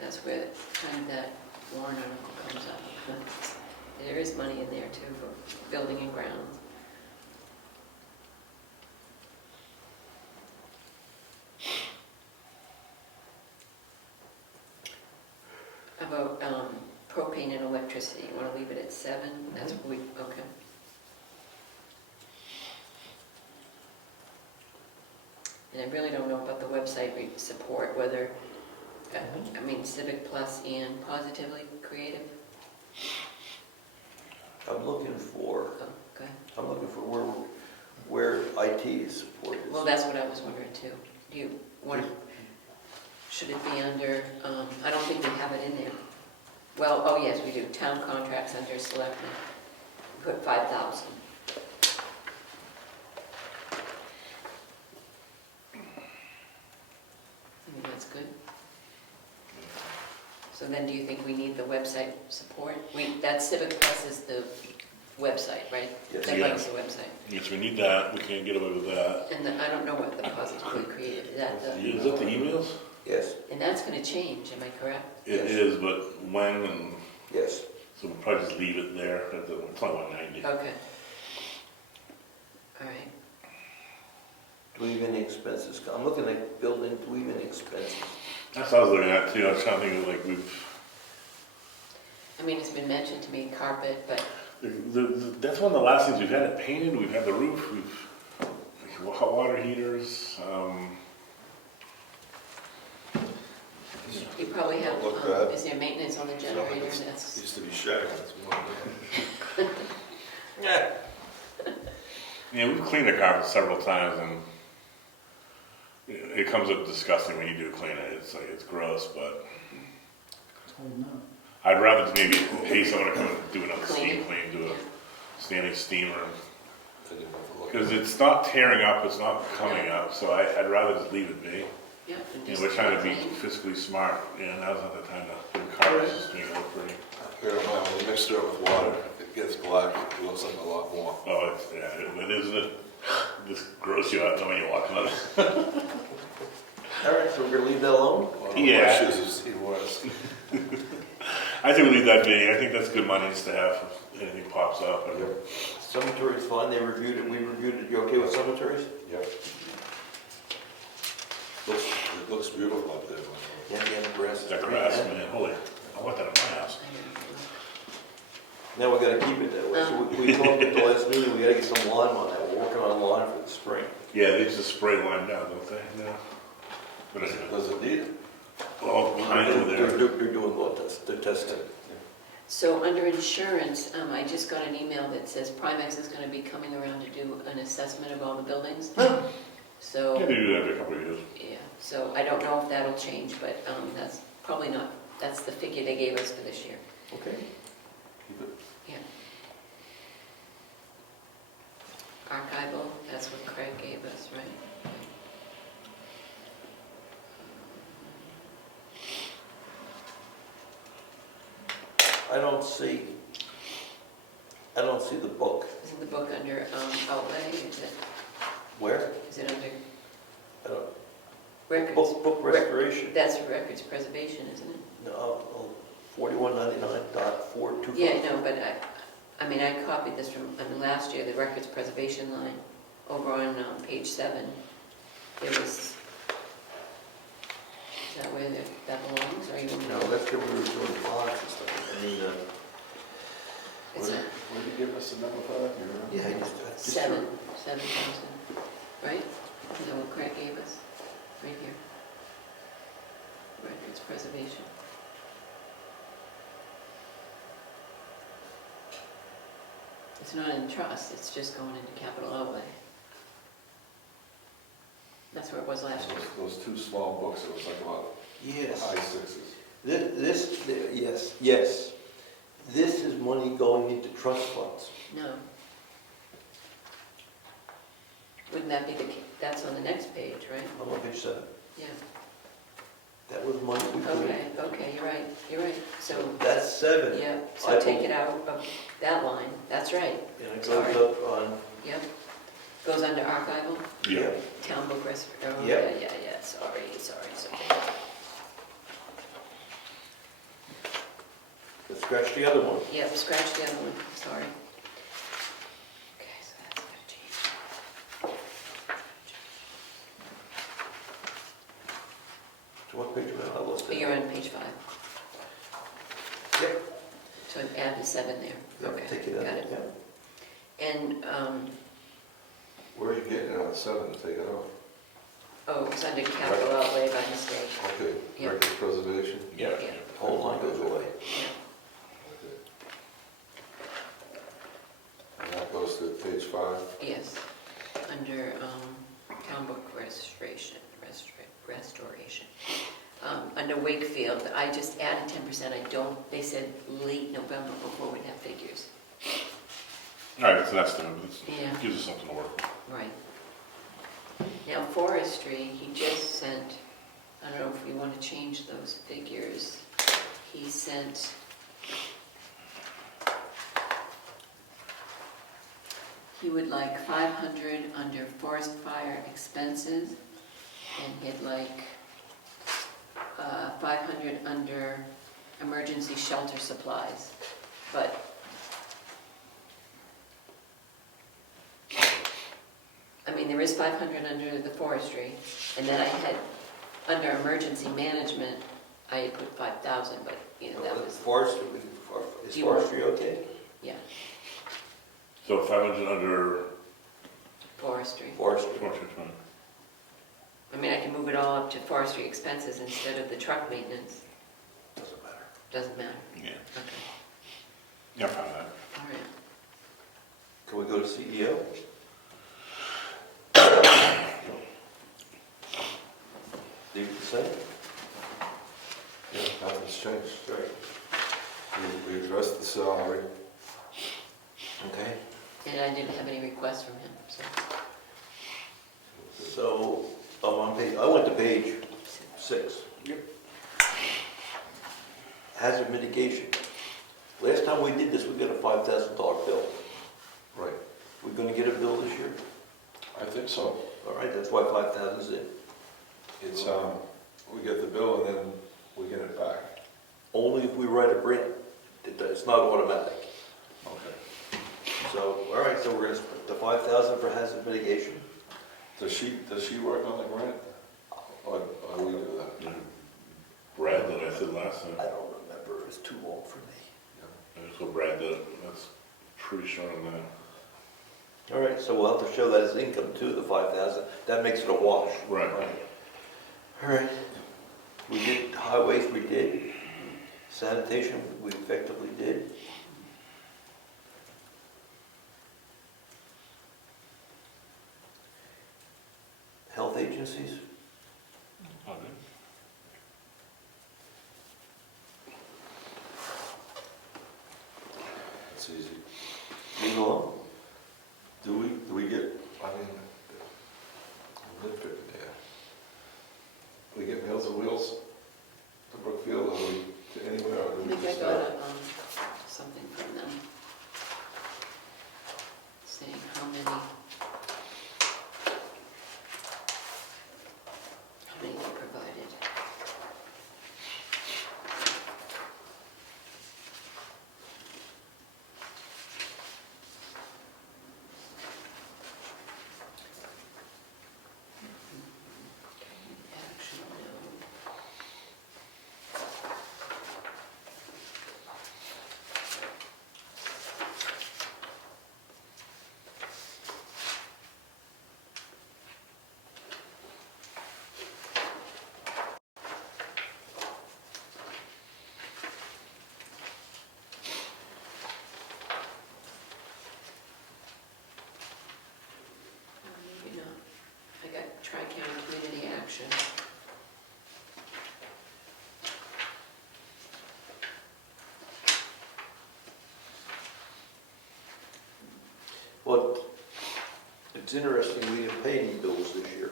That's where kind of that warrant article comes up. There is money in there too for building and grounds. About propane and electricity, you want to leave it at 7? That's what we, okay. And I really don't know about the website support, whether, I mean, Civic Plus and Positively Creative. I'm looking for Oh, okay. where IT is supported. Well, that's what I was wondering too. Do you want, should it be under, I don't think we have it in there. Well, oh yes, we do, town contracts under Selectmen. Put 5,000. I mean, that's good. So then do you think we need the website support? That Civic Plus is the website, right? Yes. That Yeah. runs the website. Yes, we need that, we can't get away with that. And I don't know what the Positively Creative, is that the, Is that the emails? Yes, and that's gonna change, am I correct? It Yes. is, but when, and yes. so we'll probably just leave it there, it's only 190. Okay. All right. Do we have any expenses? I'm looking at building, do we have any expenses? That's what I was looking at too, I was trying to think of like I mean, it's been mentioned to me, carpet, but that's one of the last things, we've had it painted, we've had the roof, we've, hot water heaters, you probably have, Look bad. is there maintenance on the generator? That's, Used to be shag, that's one. Yeah. yeah, we've cleaned the carpet several times and it comes up disgusting when you do clean it, it's like, it's gross, but I'd rather maybe pay someone to come and do another steam clean, do a standing steamer. Because it's not tearing up, it's not coming up, so I'd rather just leave it be. yeah. and You just know, we're trying to be clean. fiscally smart, you know, now's not the time to do carpets, just make it look pretty. Here, when you mix it up with water, it gets black, it looks like a lot more. Oh, it's, yeah, it is, just gross you out knowing you're walking on it. All right, so we're gonna leave that alone? One of the Yeah. wishes is even worse. I think we leave that be. I think that's good money just to have if anything pops up. And Yep, Cemetery's fine, they reviewed it, we reviewed it, you okay with cemeteries? yep. It looks beautiful up there. Yeah, the grass is that green, grass, man. man, holy, I want that in my house. Now we gotta keep it that way, so we talked at the last meeting, we gotta get some lime on that, we're working on lime for the spring. Yeah, they just spray lime down, don't they? No. But anyway, Does it need it? well, behind over there. They're doing blood tests, they're testing. So under insurance, I just got an email that says Primex is gonna be coming around to do an assessment of all the buildings. So, Yeah, they do that every couple of years. yeah, so I don't know if that'll change, but that's probably not, that's the figure they gave us for this year. Okay. Keep it. Yeah. Archival, that's what Craig gave us, right? I don't see the book. Isn't the book under outlay? Where? Is it under I don't, records? book restoration. That's records preservation, isn't it? No, 4199.425. Yeah, no, but I mean, I copied this from, last year, the records preservation line, over on page 7. There was, is that where that belongs, or you want me No, to? that's when we were doing bonds and stuff. I mean, It's a Will you give us a number for that? You remember? yeah, I just. 7,000, right? Is that what Craig gave us? Right here. Records preservation. It's not in trust, it's just going into capital outlay. That's where it was last year. Those two small books, it was like about Yes. high sixes. Yes. This is money going into trust funds. No. Wouldn't that be that's on the next page, right? I'm on page 7. Yeah. That was money we put in. Okay, you're right. So, That's 7. yeah, I so take don't- it out of that line, that's right, And it Sorry. goes up on, yep. Goes under archival, Yeah. town book rest, oh, Yep. yeah, sorry. let's scratch the other one. Yep, scratch the other one, sorry. Okay, so that's gonna change. So what page am I on? But you're on page 5, Yep. so add the 7 there, Yep, okay, take it out. got it. Yeah. And, Where are you getting it on 7 to take it off? oh, it's under capital outlay by mistake, Okay, Yeah. records preservation. Yeah. yeah, The whole line goes away. yeah. Okay. And that goes to page 5. Yes, under town book restoration. Under Wakefield, I just added 10%, they said late November before we'd have figures. All right, so that's the, Yeah. it gives us something to work with. Right. Now forestry, he just sent, I don't know if we want to change those figures. He sent, he would like 500 under forest fire expenses, and he'd like 500 under emergency shelter supplies. But I mean, there is 500 under the forestry, and then I had, under emergency management, I had put 5,000, but, you know, that was, Forestry, is You want- forestry okay? yeah, So 500 under, forestry. Forestry. I mean, I can move it all up to forestry expenses instead of the truck maintenance, Doesn't matter. doesn't matter. yeah, Okay, yeah, I found that. all right. Can we go to CEO? Leave it the same? Yeah, nothing's changed. Right. We addressed the salary. Okay. And I didn't have any requests from him, so. So, I went to page 6. Yep. Hazard mitigation. Last time we did this, we got a $5,000 bill. Right. We're gonna get a bill this year? I think so. All right, that's why 5,000 is in. It's, we get the bill and then we get it back. Only if we write a grant. It's not automatic. Okay. So, all right, so we're gonna spend the 5,000 for hazard mitigation. Does she work on the grant? Or we do that? Brad did, I said last I time. don't remember, it's too long for me. That's what Brad did, that's pretty sure on that. All right, so we'll have to show that as income too, the 5,000. That makes it a wash. Right. All right. We did highways, we did. Sanitation, we effectively did. Health agencies, Okay. It's easy. leave alone. Do we get, I mean, I'm nitpicking here. We get Meals on Wheels to Brookfield, or we, to anywhere, or I do we think I just? got something from them saying how many they provided. Action, no. Maybe not. I got Tri-County Community Action. Well, it's interesting, we didn't pay any bills this year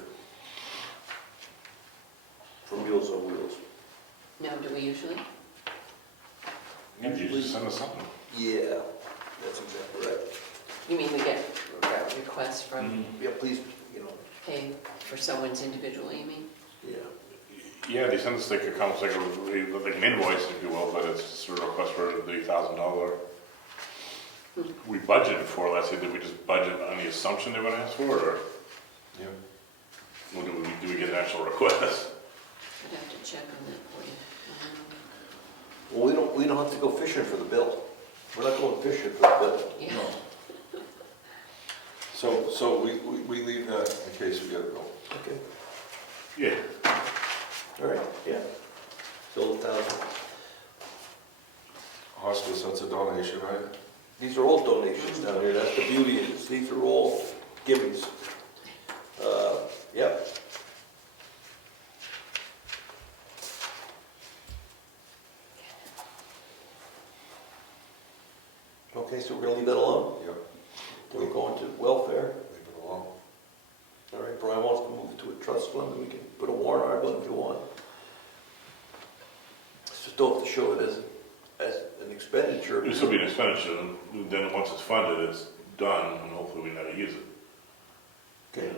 for Meals on Wheels. No, do we usually? You just send us something. Yeah, that's exactly right. You mean we get requests from Yeah, please, pay for someone's individually, you mean? yeah. Yeah, they send us like a count, like an invoice, if you will, but it's just a request for the $1,000. We budgeted for, let's say, did we just budget on the assumption they would ask for, or Yeah. do we get an actual request? I'd have to check on that for you. Well, we don't have to go fishing for the bill. We're not going fishing for the bill. Yeah. So we leave that in case we get a bill. Okay, Yeah. all right, yeah. Still 1,000. Hospice, that's a donation, right? These are all donations down here, that's the beauty of this, these are all gimmies. Yep. Okay, so we're gonna leave that alone? Yep. We're going to welfare. Leave it alone. All right, Brian wants to move it to a trust fund, and we can put a warrant article if you want. Just don't have to show it as an expenditure. This will be an expenditure, and then once it's funded, it's done, and hopefully we never use it. Okay.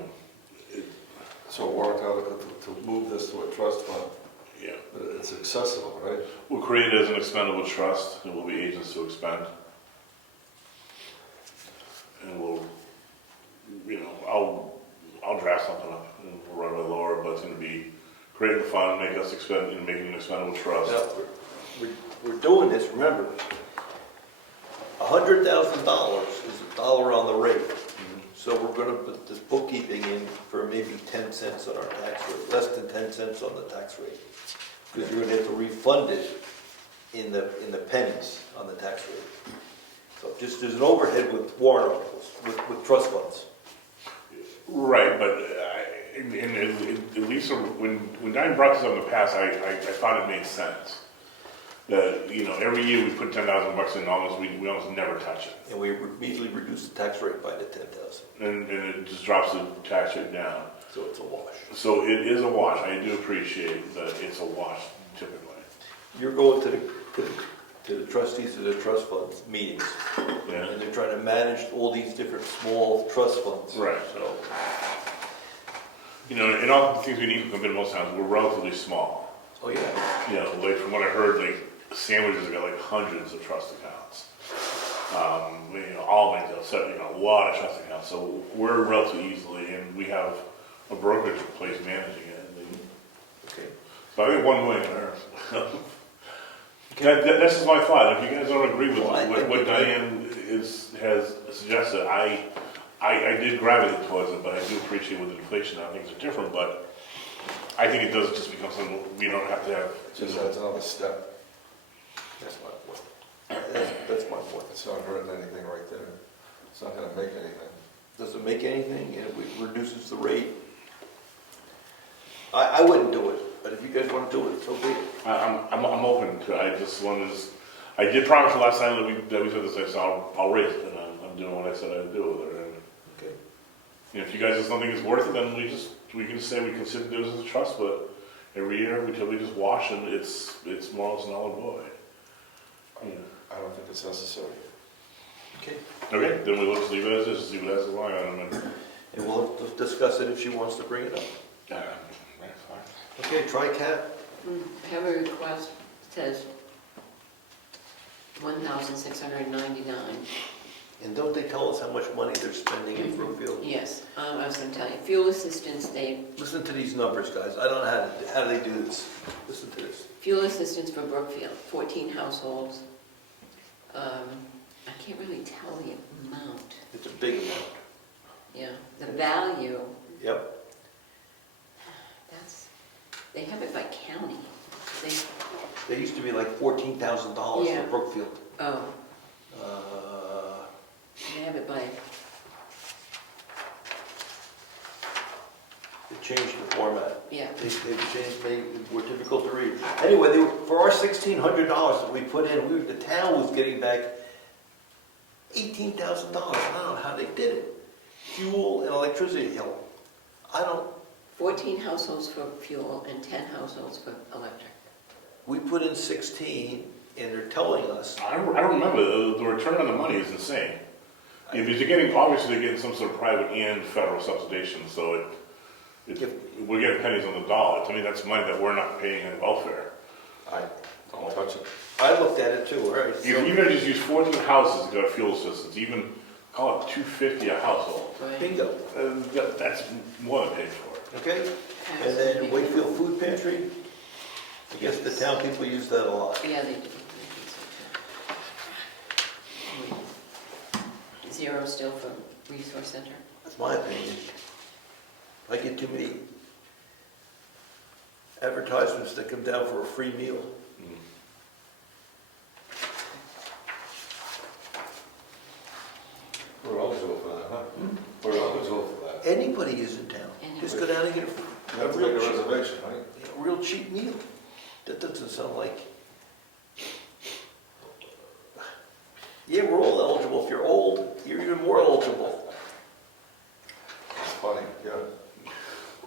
So warrant article to move this to a trust fund, Yeah. it's accessible, right? We'll create it as an expendable trust, and we'll be agents to expend. And we'll, I'll draft something up, and we'll run it by Laura, but it's gonna be create the fund, make us expend, and make it an expendable trust. Now, we're doing this, remember, $100,000 is a dollar on the rate. So we're gonna put this bookkeeping in for maybe 10 cents on our tax rate, less than 10 cents on the tax rate. Because you're gonna have to refund it in the pennies on the tax rate. So just there's an overhead with warrant articles, with trust funds. Right, but at least when Diane brought this up in the past, I thought it made sense. That, every year we put $10,000 in, we almost never touch it. And we immediately reduce the tax rate by the 10,000. And it just drops the tax rate down. So it's a wash. So it is a wash. I do appreciate that it's a wash typically. You're going to to the trustees of the trust funds meetings. Yeah. And they're trying to manage all these different small trust funds. Right. So, You know, in all the things we need to compete most times, we're relatively small. oh yeah. You know, like from what I heard, like sandwiches have got like hundreds of trust accounts. You know, almonds, you know, a lot of trust accounts. So we're relatively easily, and we have a brokerage place managing it. Okay. So I think 1 million there. That's just my thought. If you guys don't agree with Well, I think what we- Diane has suggested, I did gravitate towards it, but I do appreciate with inflation how things are different, but I think it does just become something we don't have to have. Just adds another step. That's my point. That's my point. It's not hurting anything right there. It's not gonna make anything. Doesn't make anything, and it reduces the rate. I wouldn't do it, but if you guys want to do it, so be it. I'm open to it. I just wanted to, I did promise the last time that we said this, so I'll raise it, and I'm doing what I said I'd do with it. And, Okay. you know, if you guys just don't think it's worth it, then we can say we consider this as a trust, but every year until we just wash and it's more or less null and void. Yeah. I don't think it's necessary. Okay. Okay, then we let's leave it as is, just leave it as a line item, and And we'll discuss it if she wants to bring it up. that's fine. Okay, TRICAT. I have a request, it says 1,699. And don't they tell us how much money they're spending in Brookfield? Yes, I was gonna tell you, fuel assistance, Listen to these numbers, guys. I don't know how do they do this. Listen to this. fuel assistance for Brookfield, 14 households. I can't really tell the amount, It's a big amount. yeah, the value, Yep. they have it by county. They, They used to be like $14,000 Yeah. for Brookfield. oh, Uh, they have it by, They changed the format. yeah, They've changed, made it more difficult to read. Anyway, for our $1,600 that we put in, the town was getting back $18,000. I don't know how they did it. Fuel and electricity help. I don't, 14 households for fuel and 10 households for electric. we put in 16 and they're telling us, I remember the return on the money is insane. Because you're getting, obviously they're getting some sort of private and federal subsidization, so we're getting pennies on the dollar. To me, that's money that we're not paying in welfare. I don't touch it. I looked at it too, all right. so- Even if you just use 14 houses to got fuel assistance, even call it $250 a household, Right. Bingo, that's more than paid for. okay? And then Wakefield Food Pantry, I guess the town people use that a lot. Yeah, they do. Zero still for resource center. That's my opinion. I get too many advertisements that come down for a free meal. We're eligible for that, huh? We're eligible for that. Anybody is in town. Just go down and get You have to make a reservation, right? a real cheap meal. That doesn't sound like... Yeah, we're all eligible. If you're old, you're even more eligible. It's funny, yeah.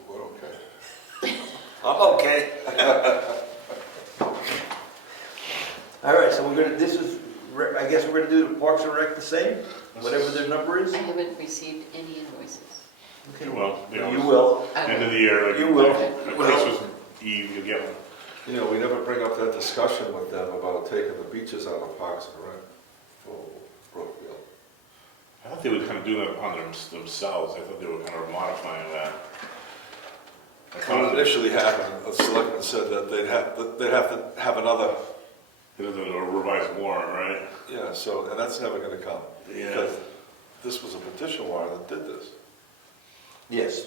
We're okay. I'm okay. All right, so I guess we're gonna do the Parks and Rec the same, whatever their number is? I haven't received any invoices. Okay, well, You will. End of the year, like You will. like Christmas Eve, you get one. You know, we never bring up that discussion with them about taking the beaches out of Parks and Rec for Brookfield. I thought they would kind of do that upon themselves. I thought they were kind of modifying that. When it initially happened, the selectmen said that they'd have to have another, It is a revised warrant, right? yeah, so, and that's never gonna come. Yeah. Because this was a petition warrant that did this. Yes.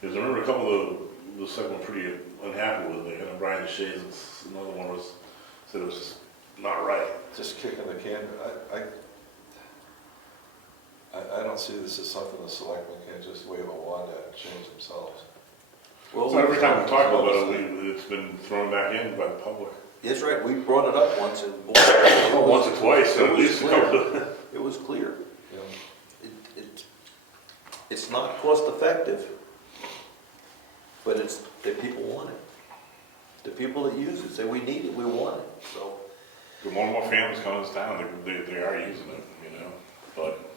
Because I remember a couple of the second were pretty unhappy with it. And Brian DeShays, another one said it was just not right. Just kicking the can, I don't see this as something the selectmen can just wave a wand at and change themselves. Well, So every time we talk about it, it's been thrown back in by the public. That's right, we brought it up once and... Once or twice, so at least a couple of... It was clear. You know? It's not cost effective, but the people want it. The people that use it say, we need it, we want it, so. The more and more families come to this town, they are using it, you know, but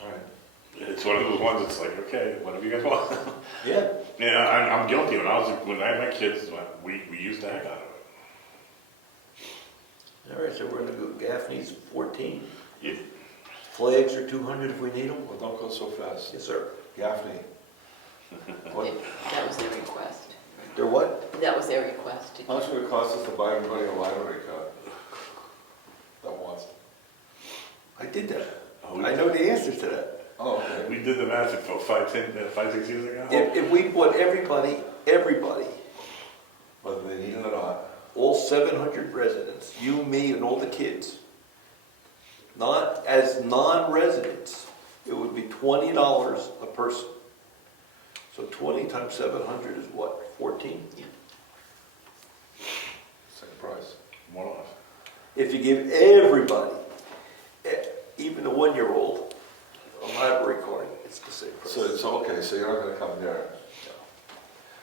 All right. it's one of those ones, it's like, okay, whatever you guys want. Yeah. Yeah, I'm guilty. When I had my kids, we used the heck out of it. All right, so we're gonna go, Gaffney's 14. Yeah. Flags are 200 if we need them. Well, don't go so fast. Yes, sir. Gaffney. What, That was their request. They're what? That was their request. how much would it cost us to buy everybody a library card? That wants. I did that. Oh, I know the answers to that. Oh, okay. We did the magic for 5, 6 years ago. If we put everybody, Whether they need it or not. all 700 residents, you, me, and all the kids, not as non-residents, it would be $20 a person. So 20 times 700 is what, 14? Same price. More or less. If you give everybody, even a 1-year-old, a library card, it's the same price. So it's okay, so you're not gonna come there.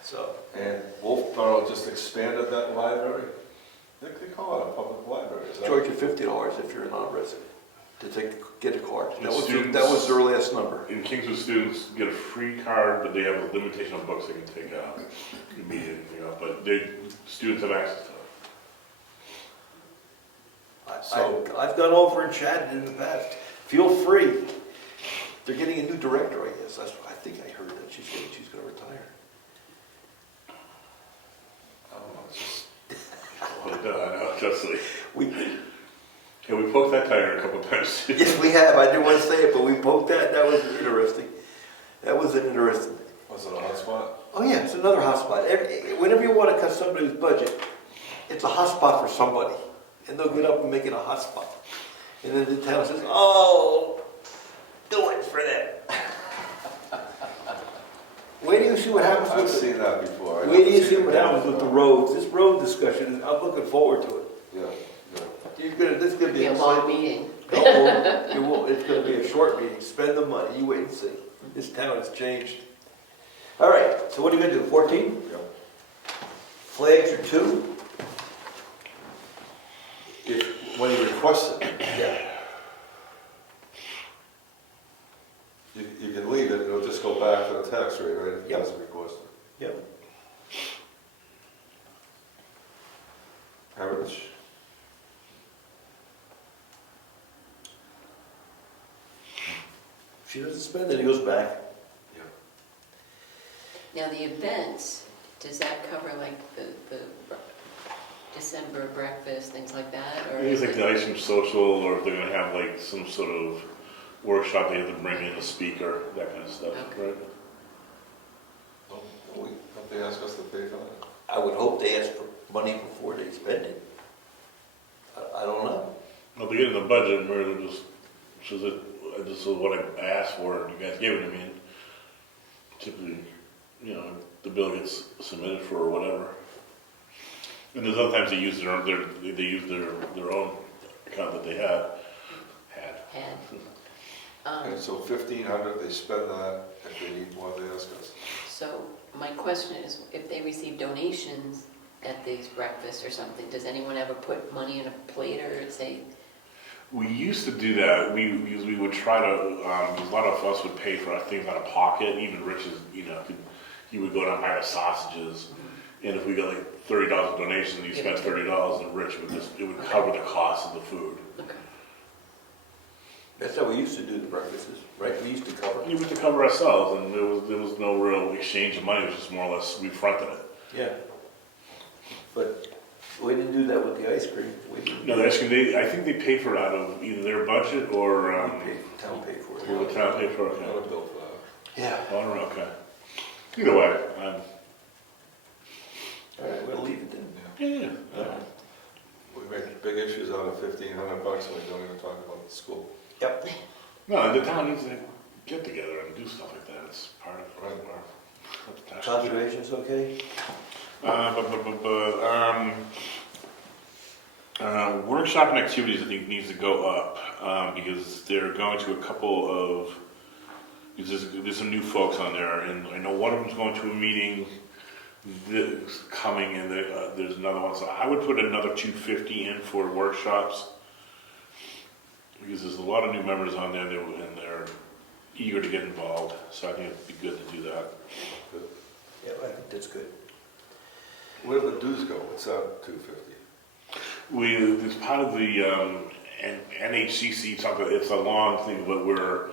So, And Wolfboro just expanded that library? They call it a public library, is that? charge you $50 if you're a non-resident to get a card. And That was students- their last number. In Kingswood, students get a free card, but they have a limitation of books they can take out immediately, you know, but students have access to it. So- I've gone over and chatted in the past. Feel free. They're getting a new director, I guess. I think I heard that she's gonna retire. I don't know, it's just, Well, I know, just like, We, we poked that tire a couple times. yes, we have. I didn't want to say it, but we poked that. That was interesting. was it a hotspot? Oh yeah, it's another hotspot. Whenever you want to cut somebody's budget, it's a hotspot for somebody. And they'll get up and make it a hotspot. And then the town says, oh, do it for them. Wait till you see what happens I've with seen that before. Wait till you see what happens with the roads. This road discussion, I'm looking forward to it. Yeah, yeah. This is going to be Be a long meeting. No, it won't. It's going to be a short meeting. Spend the money. You wait and see. This town has changed. All right, so what are you going to do, 14? Yeah. Flags are 2? When you request it, Yeah. you can leave it, it'll just go back to the tax rate, right, if it Yep. doesn't request it. Yep. Average. If she doesn't spend it, it goes back. Yeah. Now, the events, does that cover like the December breakfast, things like that? Or Maybe it's is like it- the ice cream social, or if they're gonna have like some sort of workshop, they have to bring in a speaker, that kind of stuff, Okay. right? Don't they ask us to pay for that? I would hope they ask for money before they spend it. I don't know. Well, they get in the budget, and we're just, this is what I asked for, and you guys gave it to me, and typically, you know, the bill gets submitted for or whatever. And there's other times they use their own account that they had. Had. And so 1,500, they spend that, if they need more, they ask us. So my question is, if they receive donations at these breakfasts or something, does anyone ever put money in a plate or say, We used to do that. We would try to. A lot of us would pay for our things out of pocket. Even Rich's, you know, he would go down and buy the sausages, and if we got like $30 donation, he spent $30, and Rich would it would cover the cost of the food. okay, That's how we used to do the breakfasts, right? We used to cover. We used to cover ourselves, and there was no real exchange of money. It was just more or less we fronted it. Yeah. But we didn't do that with the ice cream. We didn't. No, actually, I think they paid for it out of either their budget or Town paid for it. or the town paid for it. Not Okay. a bill for that. Yeah. I don't know. Okay. Either way, All right, we'll leave it then. Yeah. yeah. We make big issues out of $1,500 and we don't even talk about the school. Yep. No, the town needs to get together and do stuff like that. It's part of our tax. Conservation's okay? Workshop and activities, I think, needs to go up because they're going to a couple of. There's some new folks on there, and I know one of them's going to a meeting this coming in, there's another one, so I would put another 250 in for workshops. Because there's a lot of new members on there, and they're eager to get involved, so I think it'd be good to do that. Yeah, I think that's good. Where do the dues go? What's that, 250? It's part of the NHCC, something, it's a long thing, but we're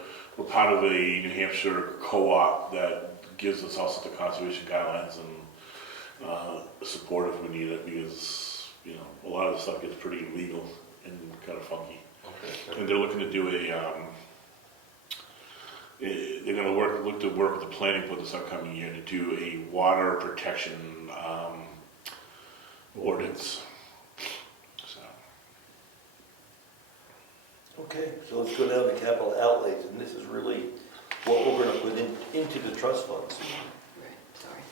part of a New Hampshire co-op that gives us also the conservation guidelines and support if we need it, because, you know, a lot of the stuff gets pretty illegal and kind of funky. Okay. And they're looking to do they're going to look to work with the planning board this upcoming year to do a water protection ordinance. So. Okay, so let's go down to capital outlays, and this is really what we're gonna put into the trust funds. Right, sorry.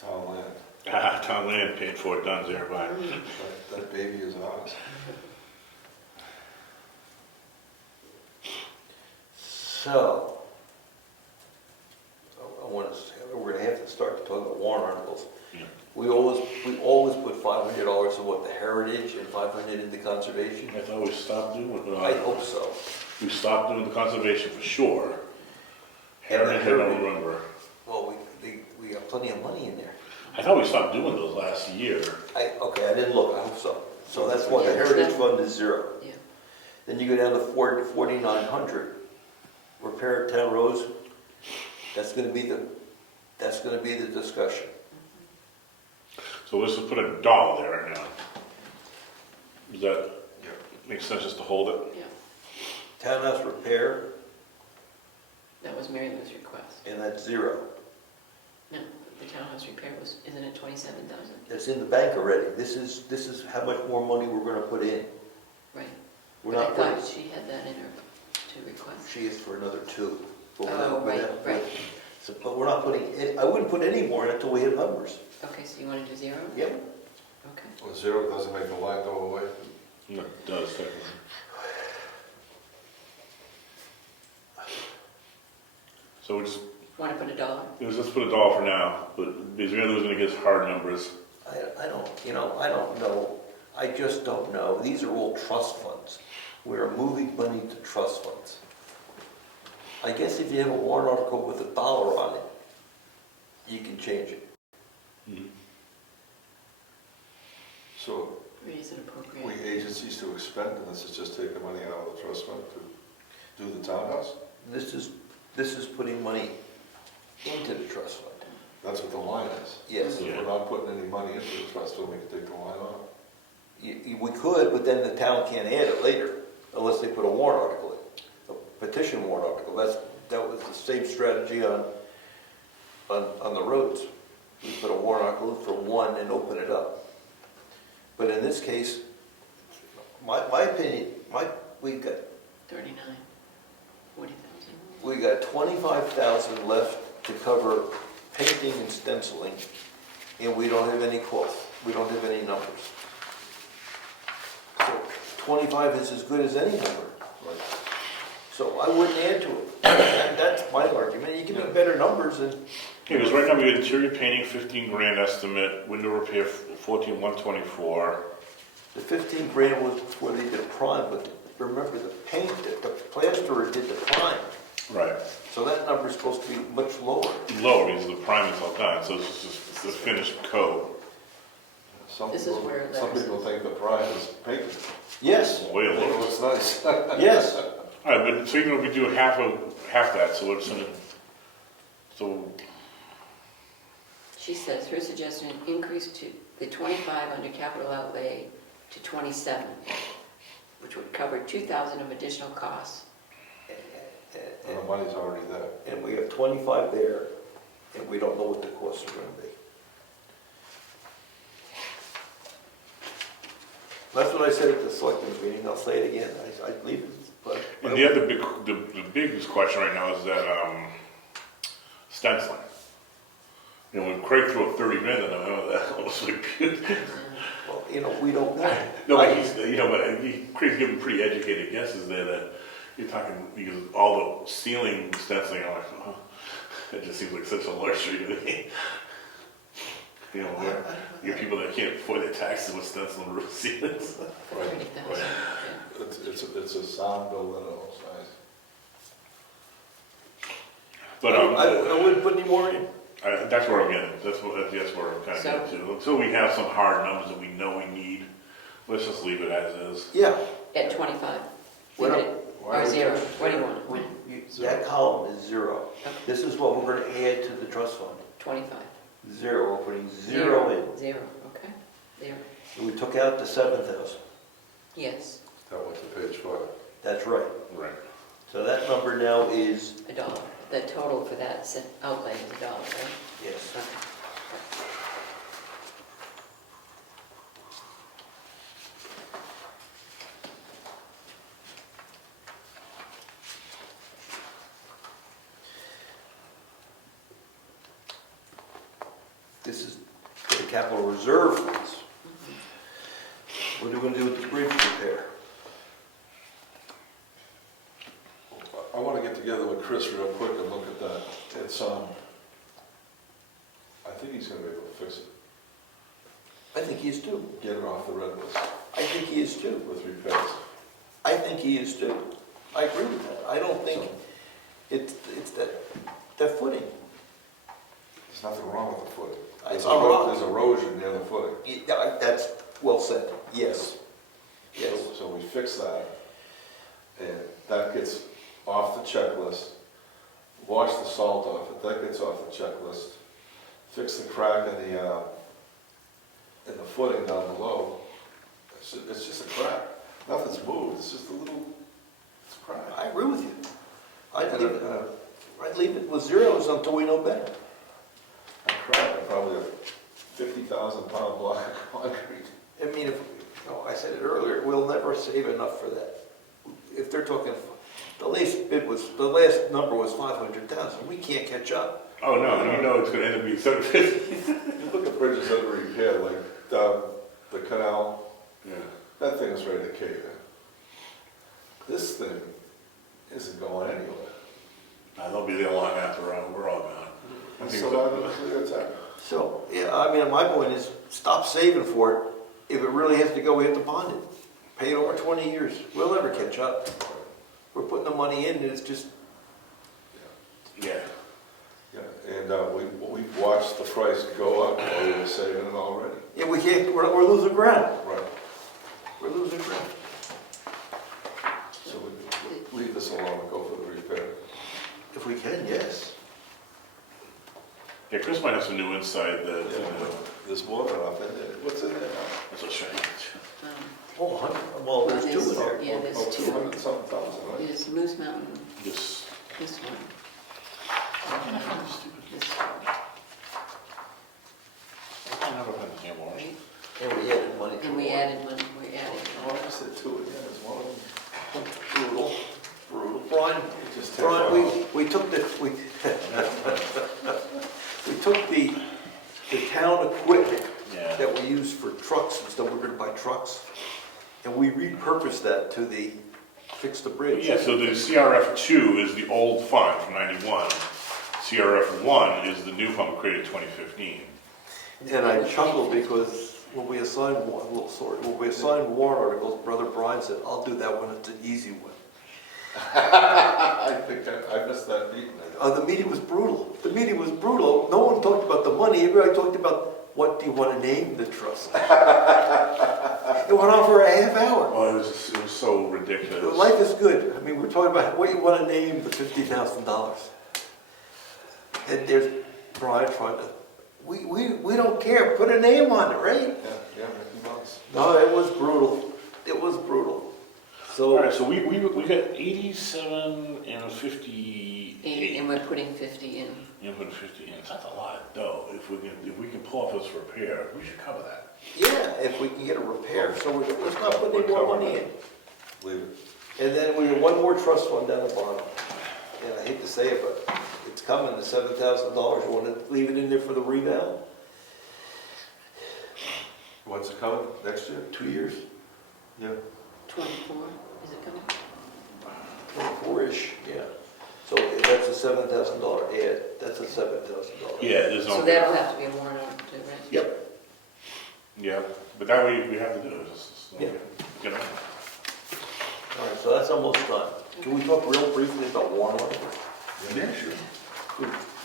Town land. Town land paid for it, done there, but That baby is ours. So, we're gonna have to start to talk about warrant articles. Yeah. We always put $500 of what, the heritage, and 500 into conservation? I thought we stopped doing it. I hope so. We stopped doing the conservation for sure. And the Heritage, I don't heritage. remember. Well, we got plenty of money in there. I thought we stopped doing those last year. Okay, I didn't look, I hope so. So that's why the heritage fund is 0. Yeah. Then you go down to 4,900, repair town roads. That's gonna be the discussion. So let's just put $1 there right now. Does that Yeah. make sense just to hold it? Yeah, Townhouse repair, that was Mary Lou's request. and that's 0. No, the townhouse repair was, isn't it 27,000? That's in the bank already. This is how much more money we're gonna put in. Right. We're But I not thought putting, she had that in her to request. she is for another 2. But we're Oh, not- right, we're not- right. So, but we're not putting, I wouldn't put any more in until we hit numbers. Okay, so you want to do 0? Yep. Okay. Well, 0 doesn't make the line go away. No, it does, technically. So we just, Want to put $1? let's just put $1 for now, but because we're going to get hard numbers. I don't know. I just don't know. These are all trust funds. We're moving money to trust funds. I guess if you have a warrant article with $1 on it, you can change it. So Raise and appropriate. we agencies to expend, and this is just taking money out of the trust fund to do the townhouse? This is putting money into the trust fund. That's what the line is. Yes. So if we're not putting any money into the trust fund, we can take the line off. We could, but then the town can't add it later unless they put a warrant article in, a petition warrant article. That was the same strategy on the roads. We put a warrant article for one and open it up. But in this case, my opinion, we got 39, 40,000. we got 25,000 left to cover painting and stenciling, and we don't have any costs. We don't have any numbers. So 25 is as good as any number. Right. So I wouldn't add to it. And that's my argument. You give me better numbers and Okay, because right now we got interior painting, 15 grand estimate, window repair, 14,124. the 15 grand was before they did a prime, but remember the paint, the plasterer did the prime. Right. So that number's supposed to be much lower. Lower because the prime is all done, so it's just the finished coat. Some This is people, where some there's- people think the prime is painted. Yes, Way It lower. looks nice. yes. All right, but so even if we do half that, so it's in, so She says, her suggestion, increase to the 25 under capital outlay to 27, which would cover 2,000 of additional costs. And the money's already there. And we have 25 there, and we don't know what the costs are going to be. That's what I said at the selectmen's meeting. I'll say it again. I believe it, but. and the other the biggest question right now is that stenciling. You know, when Craig threw up 30 grand, I know that was like good. Well, we don't know. No, but he's, Craig's giving pretty educated guesses there that you're talking, because all the ceiling stenciling, I'm like, oh, it just seems like such a luxury to me. You know, where you get people that can't afford their taxes with stencil and roof ceilings. Right. 30,000, yeah. It's a sound building at all size. But, I wouldn't put any more in. that's where I'm getting, that's where I'm kind of So- getting to. Until we have some hard numbers that we know we need, let's just leave it as is. Yeah. At 25? What Leave up? it- Why Or would 0, you- what do you want? That column is 0. Okay. This is what we're gonna add to the trust fund. 25. 0, we're putting 0 in. 0, okay, there, And we took out the 7,000. yes, That went to page 5. That's right. Right. So that number now is, $1. The total for that outlay is $1, right? yes. Okay. This is for the capital reserve funds. What are we gonna do with the bridge repair? I want to get together with Chris real quick and look at that. It's, I think he's gonna be able to fix it, I think he is too. get it off the red list I think he is too. with repairs. I think he is too. I agree with that. I don't think it's that footing. There's nothing wrong with the footing. It's not wrong. There's erosion near the footing. Yeah, that's well said. Yes. Yes. So we fix that, and that gets off the checklist. Wash the salt off it, that gets off the checklist. Fix the crack in the footing down below. It's just a crack. Nothing's moved, it's just a little, it's a crack. I agree with you. I'd And leave it, a I'd leave it with zeros until we know better. crack of probably a 50,000-pound block of concrete. I mean, I said it earlier, we'll never save enough for that. If they're talking, the last number was 500,000, we can't catch up. Oh, no, you know it's gonna end up being 750. You look at bridges under repair, like the canal, Yeah. that thing is ready to cave in. This thing isn't going anywhere. They'll be there long after we're all gone. I think So it's- that's it. So, yeah, I mean, my point is, stop saving for it. If it really has to go, we have to bond it. Pay it over 20 years. We'll never catch up. We're putting the money in, and it's just, Yeah. Yeah, and we've watched the price go up while we were saving it already. yeah, we can't, we're losing ground. Right. We're losing ground. So we leave this alone and go for the repair. If we can, yes. Yeah, Chris might have some new insight that, There's more than enough in there. What's in there now? that's a shame. Um, Oh, 100, well, there's 2 in there. Yeah, there's Oh, 2. 200-something thousand, right? There's Moose Mountain, Just, this one. This one, I never had a hand wash. right? And we added money to And we it. added one, we added Oh, I said 2 again, there's one of them. Brutal, brutal. Brian, It just takes Brian, a while. we took we took the town equipment Yeah. that we use for trucks and stuff, we're gonna buy trucks, and we repurposed that to fix the bridge. Yeah, so the CRF2 is the old fund from 91. CRF1 is the new fund we created in 2015. And I chuckled because when we assigned warrant articles, Brother Brian said, I'll do that one, it's an easy one. I think I missed that meeting. The meeting was brutal. The meeting was brutal. No one talked about the money. Everybody talked about, what do you want to name the trust? It went on for a half hour. Well, it was so ridiculous. Life is good. I mean, we're talking about what you want to name the $50,000. And there's Brian trying to, we don't care, put a name on it, right? Yeah, Mickey Mouse. No, it was brutal. It was brutal. All right, So, so we got 87 and 58. and we're putting 50 in. You put 50 in. That's a lot of dough. If we can pull off this repair, we should cover that. yeah, if we can get a repair, so let's not put any more money in. Leave it. And then we have one more trust fund down the bottom. And I hate to say it, but it's coming, the $7,000. You want to leave it in there for the rebound? When's it coming? Next year? 2 years? Yeah. 24, is it coming? 24-ish, yeah. So that's a $7,000 ad, that's a $7,000. Yeah, there's no. So that'll have to be a warrant article too, right? Yep. Yeah, but that way we have to do it, just, Yeah. get on. All right, so that's almost done. Can we talk real briefly about warrant articles? Yeah, sure.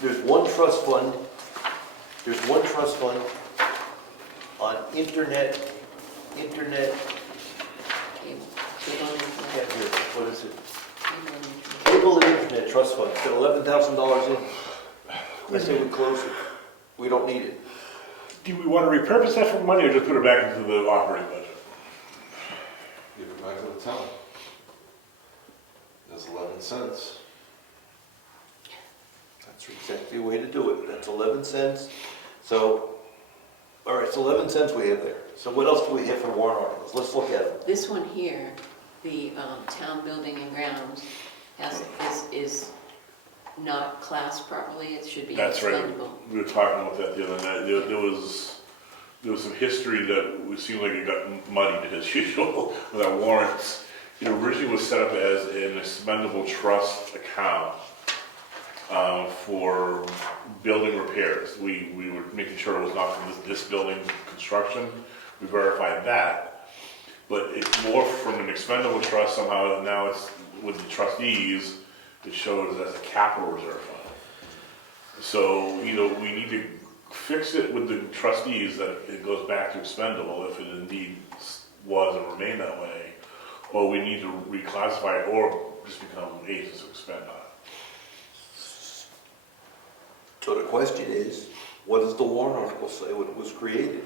There's one trust fund on internet, Cable, cable and yeah, internet, here, what is it? cable and internet. Cable and internet trust fund, got $11,000 in. I say we close it. We don't need it. Do we want to repurpose that for money or just put it back into the operating budget? Give it back to the town. There's 11 cents. That's exactly the way to do it. That's 11 cents. So, all right, so 11 cents we have there. So what else do we have for warrant articles? Let's look at them. This one here, the town building and grounds is not classed properly, it should be That's right. expendable. We were talking about that the other night. There was some history that it seemed like it got muddied as usual with our warrants. It originally was set up as an expendable trust account for building repairs. We were making sure it was not from this building construction. We verified that. But it's morphed from an expendable trust somehow, and now it's with the trustees, it shows as a capital reserve fund. So either we need to fix it with the trustees that it goes back to expendable if it indeed was and remained that way, or we need to reclassify it or just become agents to expend on it. So the question is, what does the warrant article say when it was created?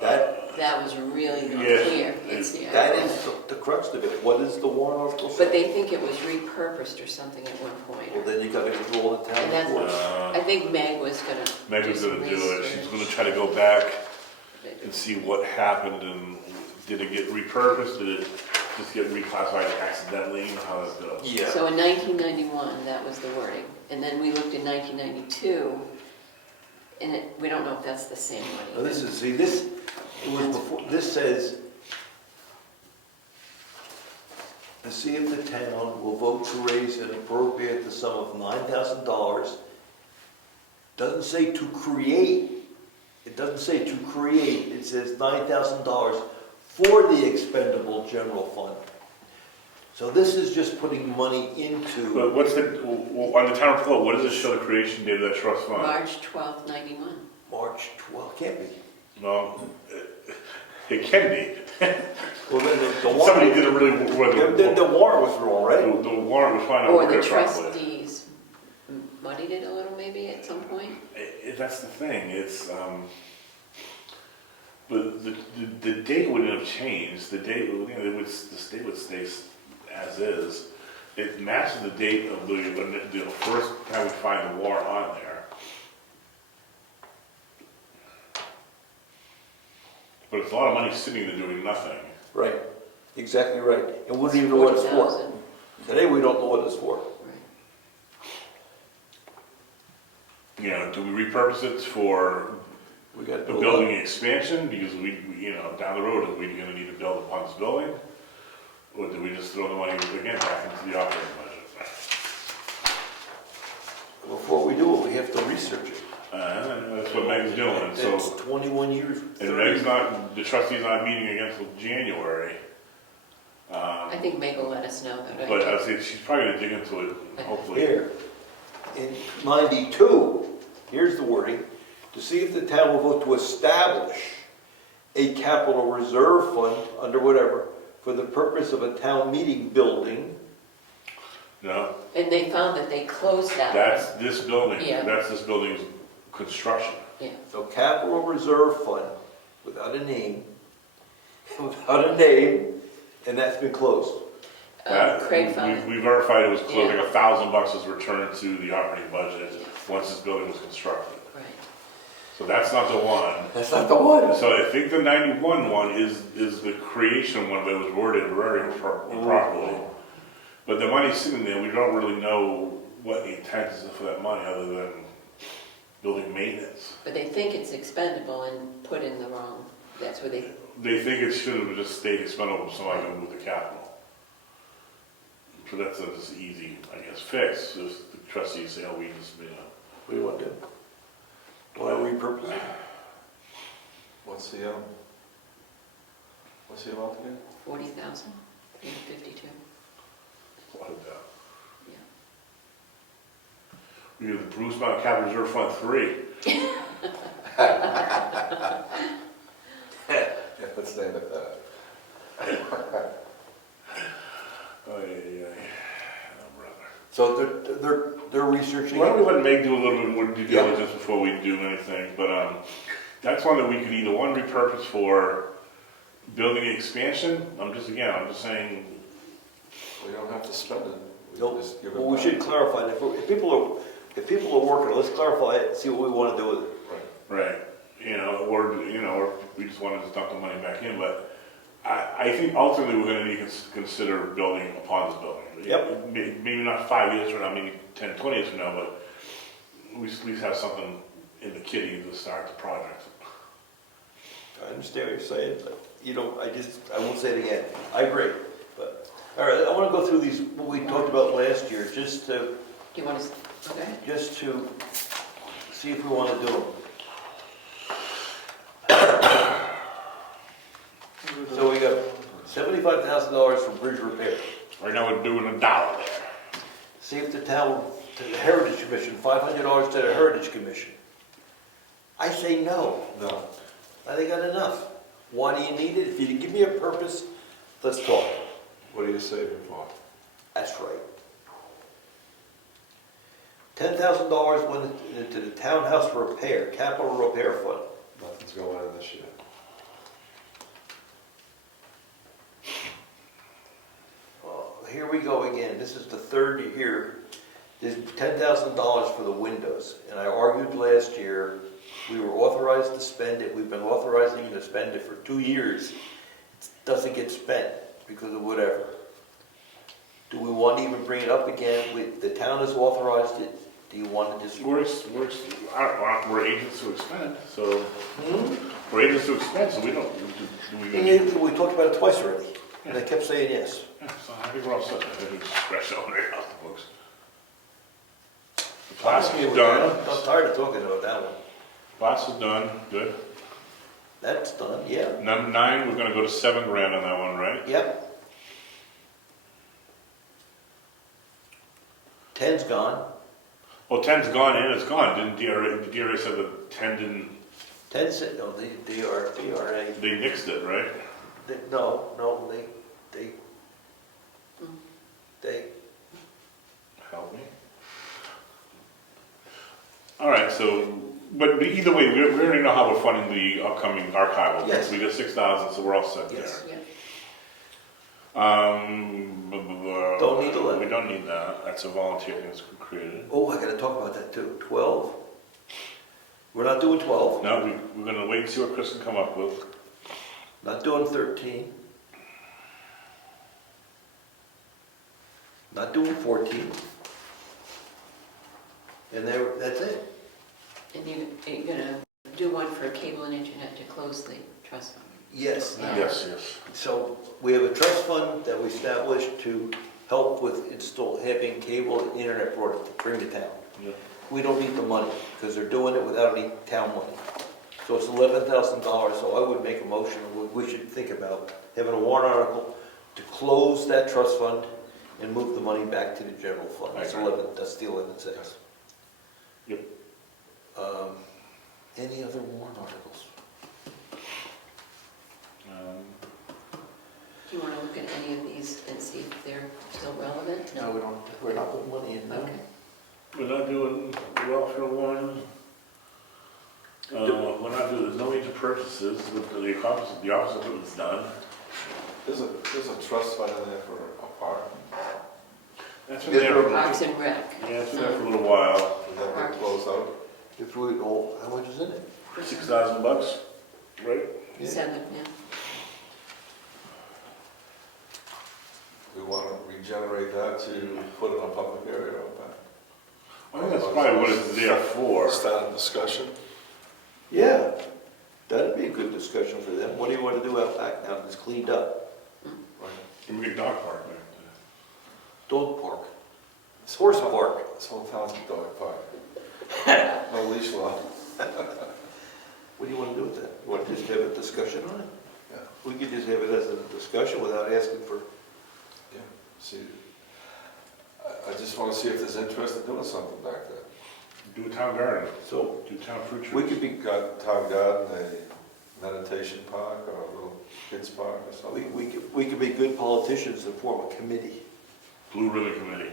That was really not Yes. clear. It's the That is the crux of it. What does the warrant article say? But they think it was repurposed or something at one point. Well, then you gotta control the town And that's- reports. I think Meg was gonna Megan's do gonna some do it. research. She's gonna try to go back and see what happened and did it get repurposed? Did it just get reclassified accidentally? You know how that goes. Yeah. So in 1991, that was the wording. And then we looked in 1992, and we don't know if that's the same Now money. it was before, this says, to see if the town will vote to raise and appropriate the sum of $9,000. Doesn't say to create. It doesn't say to create. It says $9,000 for the expendable general fund. So this is just putting money into. But what's on the town float, what does it show the creation date of that trust fund? March 12th, 91. March 12, can't be. No, it can be. Well, then the warrant. Somebody did a really, The warrant was wrong, right? the warrant was fine. Or the trustees muddied it a little maybe at some point. That's the thing, it's, but the date wouldn't have changed, the date, you know, the date would stay as is. It matches the date of the first time we find the warrant on there. But it's a lot of money sitting there doing nothing. Right, exactly right. And we don't even know what it's for. 40,000. Today, we don't know what it's for. Right. You know, do we repurpose it for We got the to building expansion, because you know, down the road, are we gonna need to build upon this building? Or do we just throw the money again back into the operating budget? Before we do it, we have to research it. That's what Meg's doing, so, It's 21 years. and Meg's not, the trustee's not meeting again until January. I think Meg will let us know that. But I'd say she's probably gonna dig into it, hopefully. Here, in 92, here's the wording, to see if the town will vote to establish a capital reserve fund under whatever, for the purpose of a town meeting building. No, And they found that they closed that that's one. this building, Yeah. that's this building's construction. Yeah. So capital reserve fund, without a name, and that's been closed. Craig found it. We verified it was closing, Yeah. $1,000 was returned to the operating budget once this building was constructed. Right. So that's not the one. That's not the one. So I think the 91 one is the creation one that was worded very improperly. But the money's sitting there, we don't really know what the intent is for that money other than building maintenance. But they think it's expendable and put in the wrong, that's where they, They think it should have just stayed expendable so I can move the capital. So that's just easy, I guess, fix, if the trustees say, oh, we just, you know. What do you want to do? Why are we purposing? What's the amount again? 40,000, 52, What about? yeah. We have the Bruce Mountain Capital Reserve Fund 3. Yeah, let's stand at that. Oh, yeah. Oh, brother. So they're researching. Why don't we let Meg do a little bit more due diligence before we do anything, but, that's one that we could either, one, repurpose for building expansion, I'm just saying, We don't have to spend it. We Nope. just give it Well, we back. should clarify that. If people are working, let's clarify it, see what we want to do with it. Right. right, or we just want to just dump the money back in, but I think ultimately we're gonna need to consider building upon this building. Yep. Maybe not 5 years from now, maybe 10, 20 years from now, but we at least have something in the kitty to start the project. I understand what you're saying, but I won't say it again. I agree, but, all right, I want to go through these, what we talked about last year, just to Do you want to, okay? see if we want to do them. So we got $75,000 for bridge repair. Right now, we're doing $1 there. See if the town, to the Heritage Commission, $500 to the Heritage Commission. I say no. No. I think got enough. Why do you need it? If you give me a purpose, let's talk. What are you saving for? That's right. $10,000 went into the townhouse repair, capital repair fund. Nothing's going in this year. Here we go again. This is the third year. There's $10,000 for the windows. And I argued last year, we were authorized to spend it. We've been authorizing to spend it for 2 years. It doesn't get spent because of whatever. Do we want to even bring it up again? The town has authorized it. Do you want to just... We're agents to expend, so, we're agents to expend, so we don't, We talked about it twice already. And they kept saying yes. Yeah, so I think we're all set. I think we just scratch that one right off the books. The plastic's done. I'm tired of talking about that one. Plastic's done, good. That's done, yeah. Number 9, we're gonna go to $7 grand on that one, right? Yep. 10's gone. Well, 10's gone in, it's gone. Didn't DRA, the DRA said that 10 didn't, 10 said, no, they are, they nixed it, right? no, they, Help me. All right, so, but either way, we already know how we're funding the upcoming archival. Yes. We got 6,000, so we're all set yes. there. Yeah. Don't need 11. We don't need that. That's a volunteer thing that's created. Oh, I gotta talk about that too. 12. We're not doing 12. No, we're gonna wait and see what Chris can come up with. Not doing 13. Not doing 14. And that's it. And you're gonna do one for cable and internet to close the trust fund. Yes. Yeah. Yes. So we have a trust fund that we established to help with having cable and internet brought to bring to town. Yeah. We don't need the money because they're doing it without any town money. So it's $11,000, so I would make a motion, we should think about having a warrant article to close that trust fund and move the money back to the general fund. That's I agree. that's the 11.6. Yep. Any other warrant articles? Do you want to look at any of these and see if they're still relevant? No, we don't, we're not putting money in now. Okay. We're not doing welfare one. We're not doing, there's no major purchases, but the opposite of it's done. There's a trust fund in there for a park. That's been there, Parks and Rec. yeah, it's been there for a little while. Is that get closed out? If we, oh, how much is in it? $6,000, right? Yeah. 7, yeah. We want to regenerate that to put in a public area out back. I think that's probably what it's there for. Start a discussion. Yeah, that'd be a good discussion for them. What do you want to do out back now that it's cleaned up? Right. And we get dog park back dog park. It's horse park. This whole town's a dog park. No leash law. What do you want to do with that? You want to just have a discussion on it? Yeah. We could just have it as a discussion without asking for, Yeah, see, I just want to see if there's interest in doing something back there. Do a town garden, so do town fruit trees. we could be, We got town garden, a meditation park, or a little kids park or something. we could be good politicians and form a committee. Blue ribbon committee.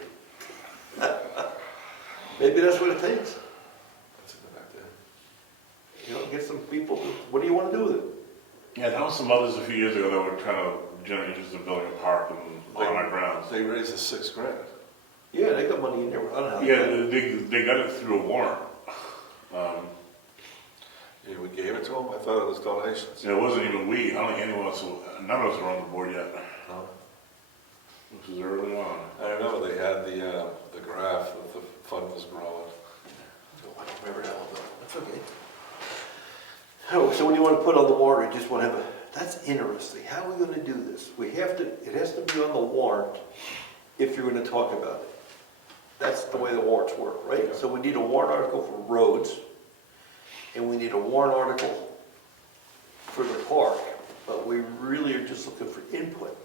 Maybe that's what it takes. That's a good idea. You know, get some people, what do you want to do with it? Yeah, there was some others a few years ago that were trying to generate interest in building a park on our grounds. They raised the $6,000. Yeah, they got money in there, I don't know. Yeah, they got it through a warrant. Yeah, we gave it to them, I thought it was donations. It wasn't even we, I don't think anyone else, none of us were on the board yet. No. This was early on. I remember they had the graph that the fund was growing. I don't remember that one, though. That's okay. Oh, so when you want to put on the warrant, you just want to have a, that's interesting. How are we going to do this? We have to, it has to be on the warrant if you're going to talk about it. That's the way the warrants work, right? So we need a warrant article for roads, and we need a warrant article for the park, but we really are just looking for input.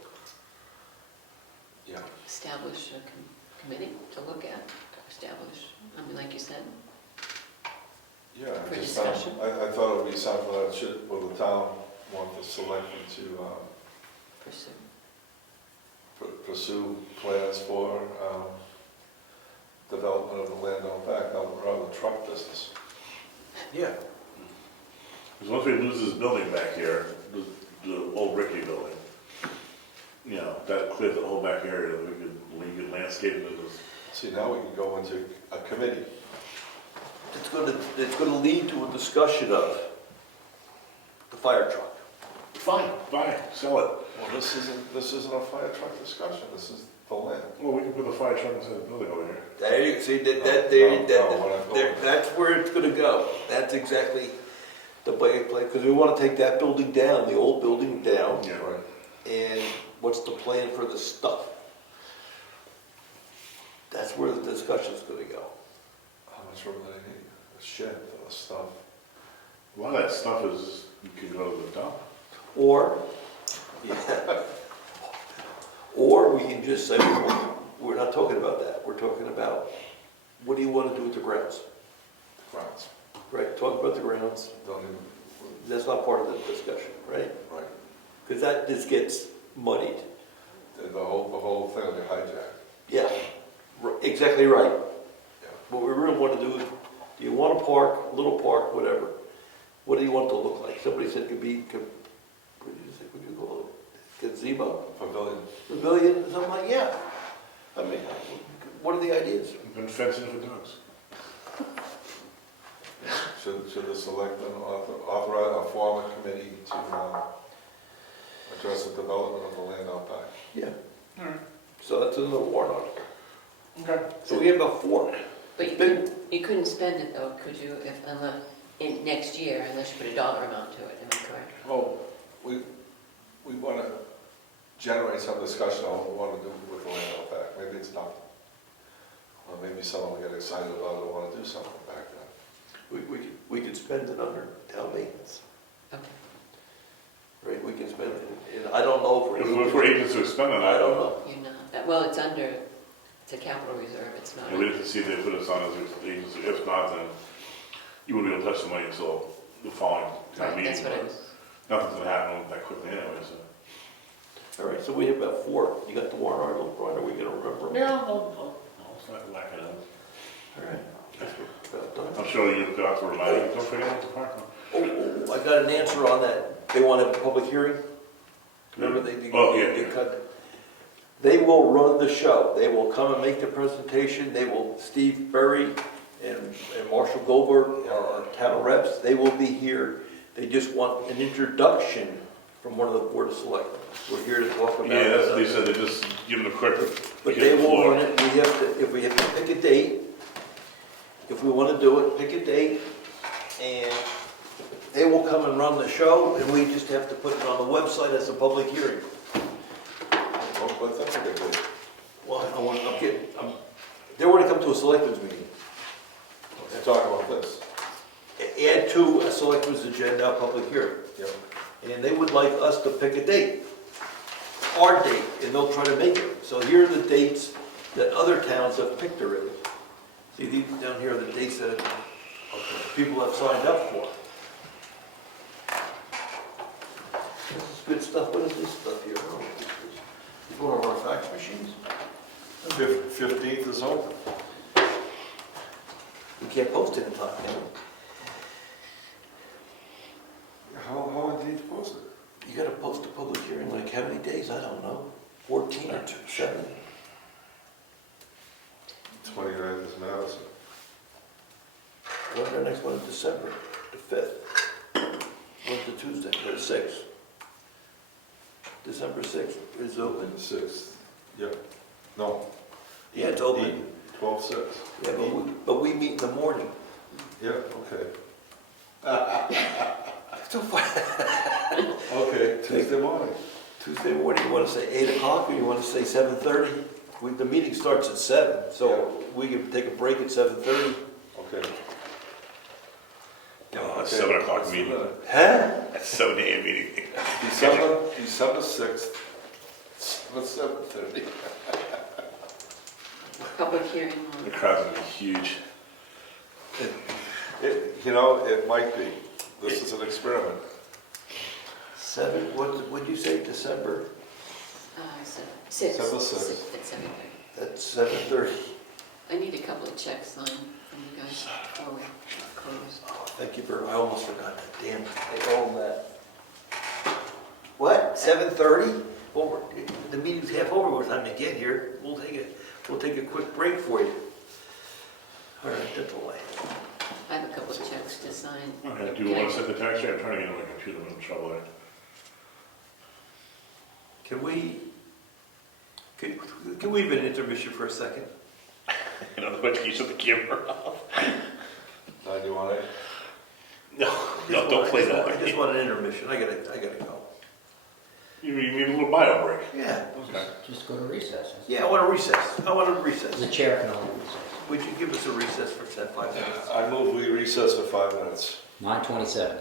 Yeah. Establish a committee to look at, like you said. Yeah, For I just discussion. I thought it would be something that should, well, the town want the selectmen to Pursue. pursue plans for development of the land out back, around the truck business. Yeah. Because once we lose this building back here, the old Rickety building, you know, that clears the whole back area, we could landscape it as. See, now we can go into a committee. It's gonna lead to a discussion of the fire truck. Fine, buy, sell it. Well, this isn't a fire truck discussion, this is the land. Well, we can put the fire truck inside the building over here. There you see, that's where it's gonna go. That's exactly the way it plays, because we wanna take that building down, the old building down, Yeah. Right. and what's the plan for the stuff? That's where the discussion's gonna go. How much room do they need? A shed for the stuff. A lot of that stuff is, you can go to the dump. Or, yeah, or we can just say, we're not talking about that, we're talking about, what do you wanna do with the grounds? Grounds. Right, talk about the grounds, Don't even, that's not part of the discussion, right? right. Because that just gets muddied. The whole thing will be hijacked. Yeah, exactly right. Yeah. What we really want to do is, do you want a park, a little park, whatever? What do you want it to look like? Somebody said what did you say, what do you call it? Gazebo? Pavilion, something like, yeah. I mean, what are the ideas? We've been fencing for dogs. Should the selectmen authorize or form a committee to address the development of the land out back? Yeah. All right. So that's another warrant article. Okay. So we have about 4. But you couldn't spend it though, could you, in next year, unless you put a dollar amount to it, am I correct? Well, we want to generate some discussion on what we want to do with the land out back. Maybe it's nothing. Or maybe someone will get excited about it and want to do something back then. We could spend it under town maintenance, Okay. right? We can spend it, and I don't know if If we're able to expend on that. I don't know. You're not, well, it's a capital reserve, it's not. Yeah, we have to see if they put us on as an agency. If not, then you wouldn't be able to touch the money until the following town Right, meeting. that's what I was, Nothing's gonna happen that quickly anyway, so. All right, so we have about 4. You got the warrant article, Brian, are we gonna remember them? Yeah, I'll start whacking it up. All right. Guess we're about done. I'm sure you've got to remind me, don't forget about the parking. Oh, I got an answer on that. They want to have a public hearing? Remember they Oh, yeah, they yeah. cut. They will run the show. They will come and make the presentation. They will, Steve Berry and Marshall Goldberg, our town reps, they will be here. They just want an introduction from one of the board of selectmen. We're here to talk about. Yeah, that's what they said, they just give them a quick. But get they the will floor. run it, we have to, if we have to pick a date, if we want to do it, pick a date, and they will come and run the show, and we just have to put it on the website as a public hearing. Well, that's a good idea. Well, they want to come to a selectmen's meeting. Let's talk about this. Add to a selectmen's agenda, a public hearing. Yep. And they would like us to pick a date, our date, and they'll try to make it. So here are the dates that other towns have picked already. See, these down here are the dates that people have signed up for. This is good stuff. What is this stuff here? Oh, this is one of our fax machines. 15th is open. We can't post it in time, can we? How indeed to post it? You gotta post a public hearing, like how many days? I don't know. 14 or 7? 29th is Madison. When's our next one in December? The 5th. When's the Tuesday? Or the 6th? December 6th is open. 6th, yep. No, Yeah, it's open. 12/6. Yeah, but we meet in the morning. Yeah, okay. So far. Okay, Tuesday morning. Tuesday morning, you wanna say 8 o'clock or you wanna say 7:30? The meeting starts at 7, so we can take a break at 7:30. Okay. That's 7 o'clock meeting. Huh? That's 7 AM meeting. December 6th, at 7:30. Public hearing The on, crowd's gonna be huge. It might be. This is an experiment. 7, what'd you say, December? six. December 6th. At 7:30. At 7:30. I need a couple of checks signed from you guys before we close. Oh, thank you I almost forgot that, damn, they owe them that. What, 7:30? Well, the meeting's half over by the time they get here. We'll take a quick break for you. All right, that's all I have. I have a couple of checks to sign. Okay, do you want to set the tax rate? I'm trying to get on my computer, I'm in trouble there. Can we have an intermission for a second? You know, but you shut the camera off. 91A? No, don't play that. I just want an intermission, I gotta go. You need a little bio break. Yeah, Okay. Just go to recess. yeah, I want a recess, The recess. chair can only recess. Would you give us a recess for 5 minutes? I move we recess for 5 minutes. 9:27.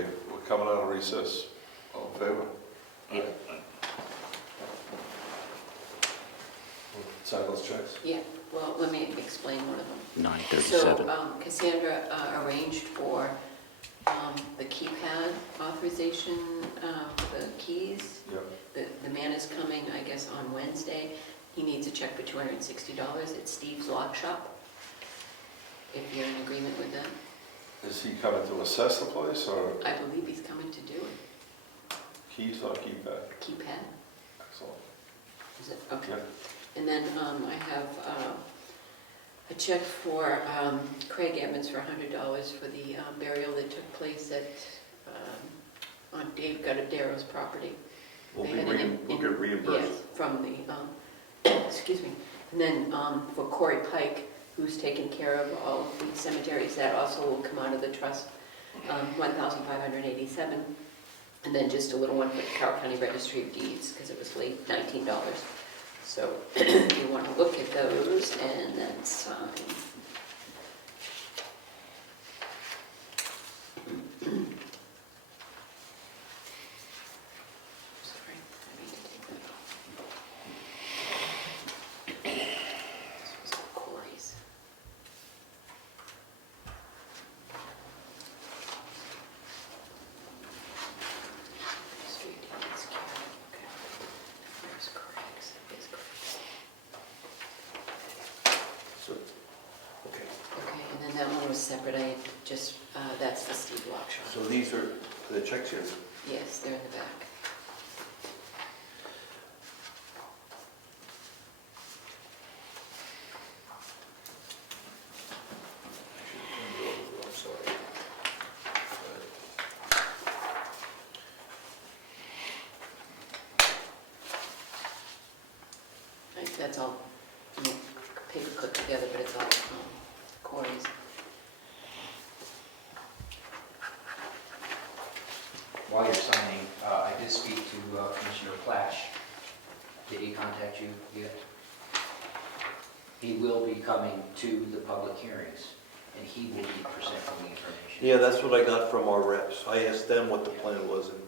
We're coming out of recess. All in favor? Sign those checks. Yeah, well, let me explain one of them. 9:37. So Cassandra arranged for the keypad authorization for the keys. Yep. The man is coming, I guess, on Wednesday. He needs a check for $260 at Steve's Lock Shop, if you're in agreement with that. Is he coming to assess the place or I believe he's coming to do it. keys or keypad? Keypad, Excellent. is it? Okay. Yep. And then I have a check for Craig Evans for $100 for the burial that took place on Dave Guttadero's property. We'll They had an get reimbursed. Yes, from the, excuse me. And then for Corey Pike, who's taken care of all of the cemeteries, that also will come out of the trust, $1,587. And then just a little one for the Carroll County Registry of Deeds, because it was late, $19. So if you want to look at those and then sign. Sorry, I need to take that off. This was Corey's. Street deeds, okay. Where's Craig's? It's Craig's. So, okay, Okay, and then that one was separate, that's the Steve Lock Shop. so these are the checks here. Yes, they're in the back. I'm sorry. That's all, paper clipped together, but it's all Corey's. While you're signing, I did met you yet. He will be coming to the public hearings, and he will be presenting the information. Yeah, that's what I got from our reps. I asked them what the plan was, and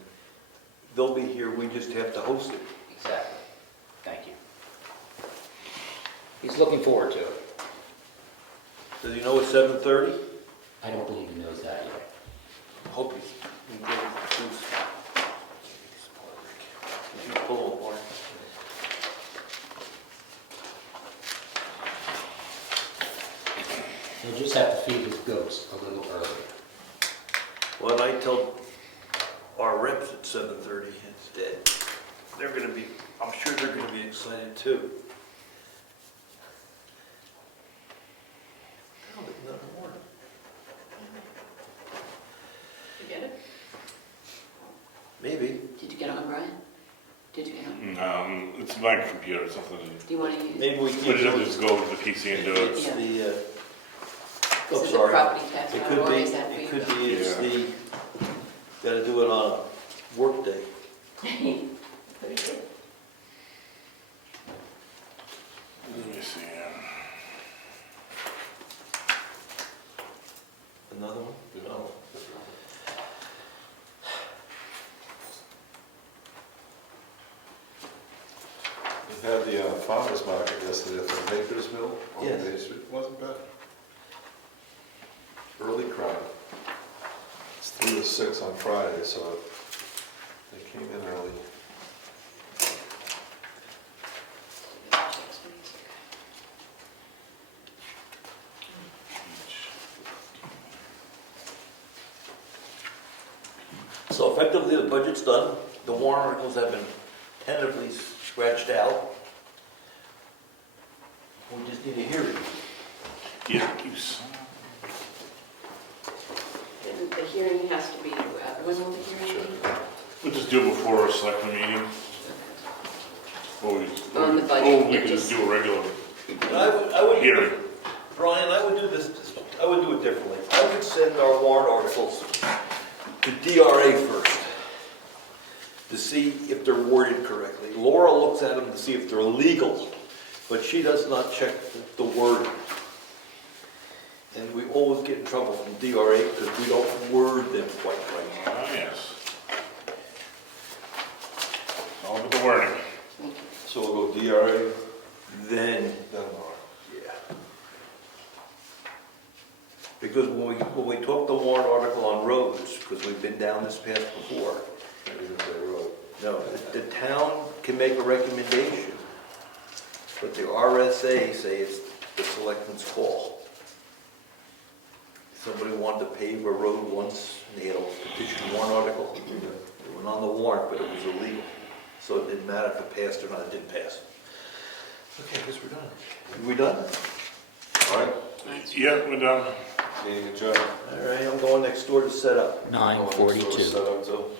they'll be here, we just have to host it. Exactly. Thank you. He's looking forward to it. Does he know it's 7:30? I don't believe he knows that yet. Hope he's. You pull it, Mark. He'll just have to feed his goats a little earlier. Well, I tell our reps at 7:30 instead, they're gonna be, I'm sure they're gonna be excited too. Oh, there's another one. You get it? Maybe. Did you get on, Brian? Did you get on? It's my computer, it's something. Do you want to use? Maybe we We just have to can. just go with the PC and do it. It's Yeah. the, Is oh, it the sorry. property tax? It How could long be, is that it for could be, it's Yeah. the, gotta do it on a work day. you? Very good. Let me see. Another one? No. We had the farmer's market yesterday at the Maker's Mill on Yes. Main Street. Wasn't bad. Early crowd. It's 3 to 6 on Friday, so they came in early. So effectively, the budget's done. The warrant articles have been tentatively scratched out. We just need a hearing. Yeah, use. And the hearing has to be, when will the hearing be? We'll just do it before our selectmen meeting. On the budget, Or we it could just just- do a regular But I would, hearing. Brian, I would do this, I would do it differently. I would send our warrant articles to DRA first, to see if they're worded correctly. Laura looks at them to see if they're legal, but she does not check the wording. And we always get in trouble from DRA because we don't word them quite right. Oh, yes. All with the wording. So we'll go DRA, Then, then R. yeah. Because when we talk the warrant article on roads, because we've been down this path before, Even if they wrote. no, the town can make a recommendation, but the RSA say it's the selectmen's call. Somebody wanted to pave a road once, and they had a petition warrant article. It went on the warrant, but it was illegal. So it didn't matter if it passed or not, it didn't pass. Okay, I guess we're done. Are we done? All right, Yeah, we're done. meeting adjourned. All right, I'm going next door to set up. 9:42. Set up till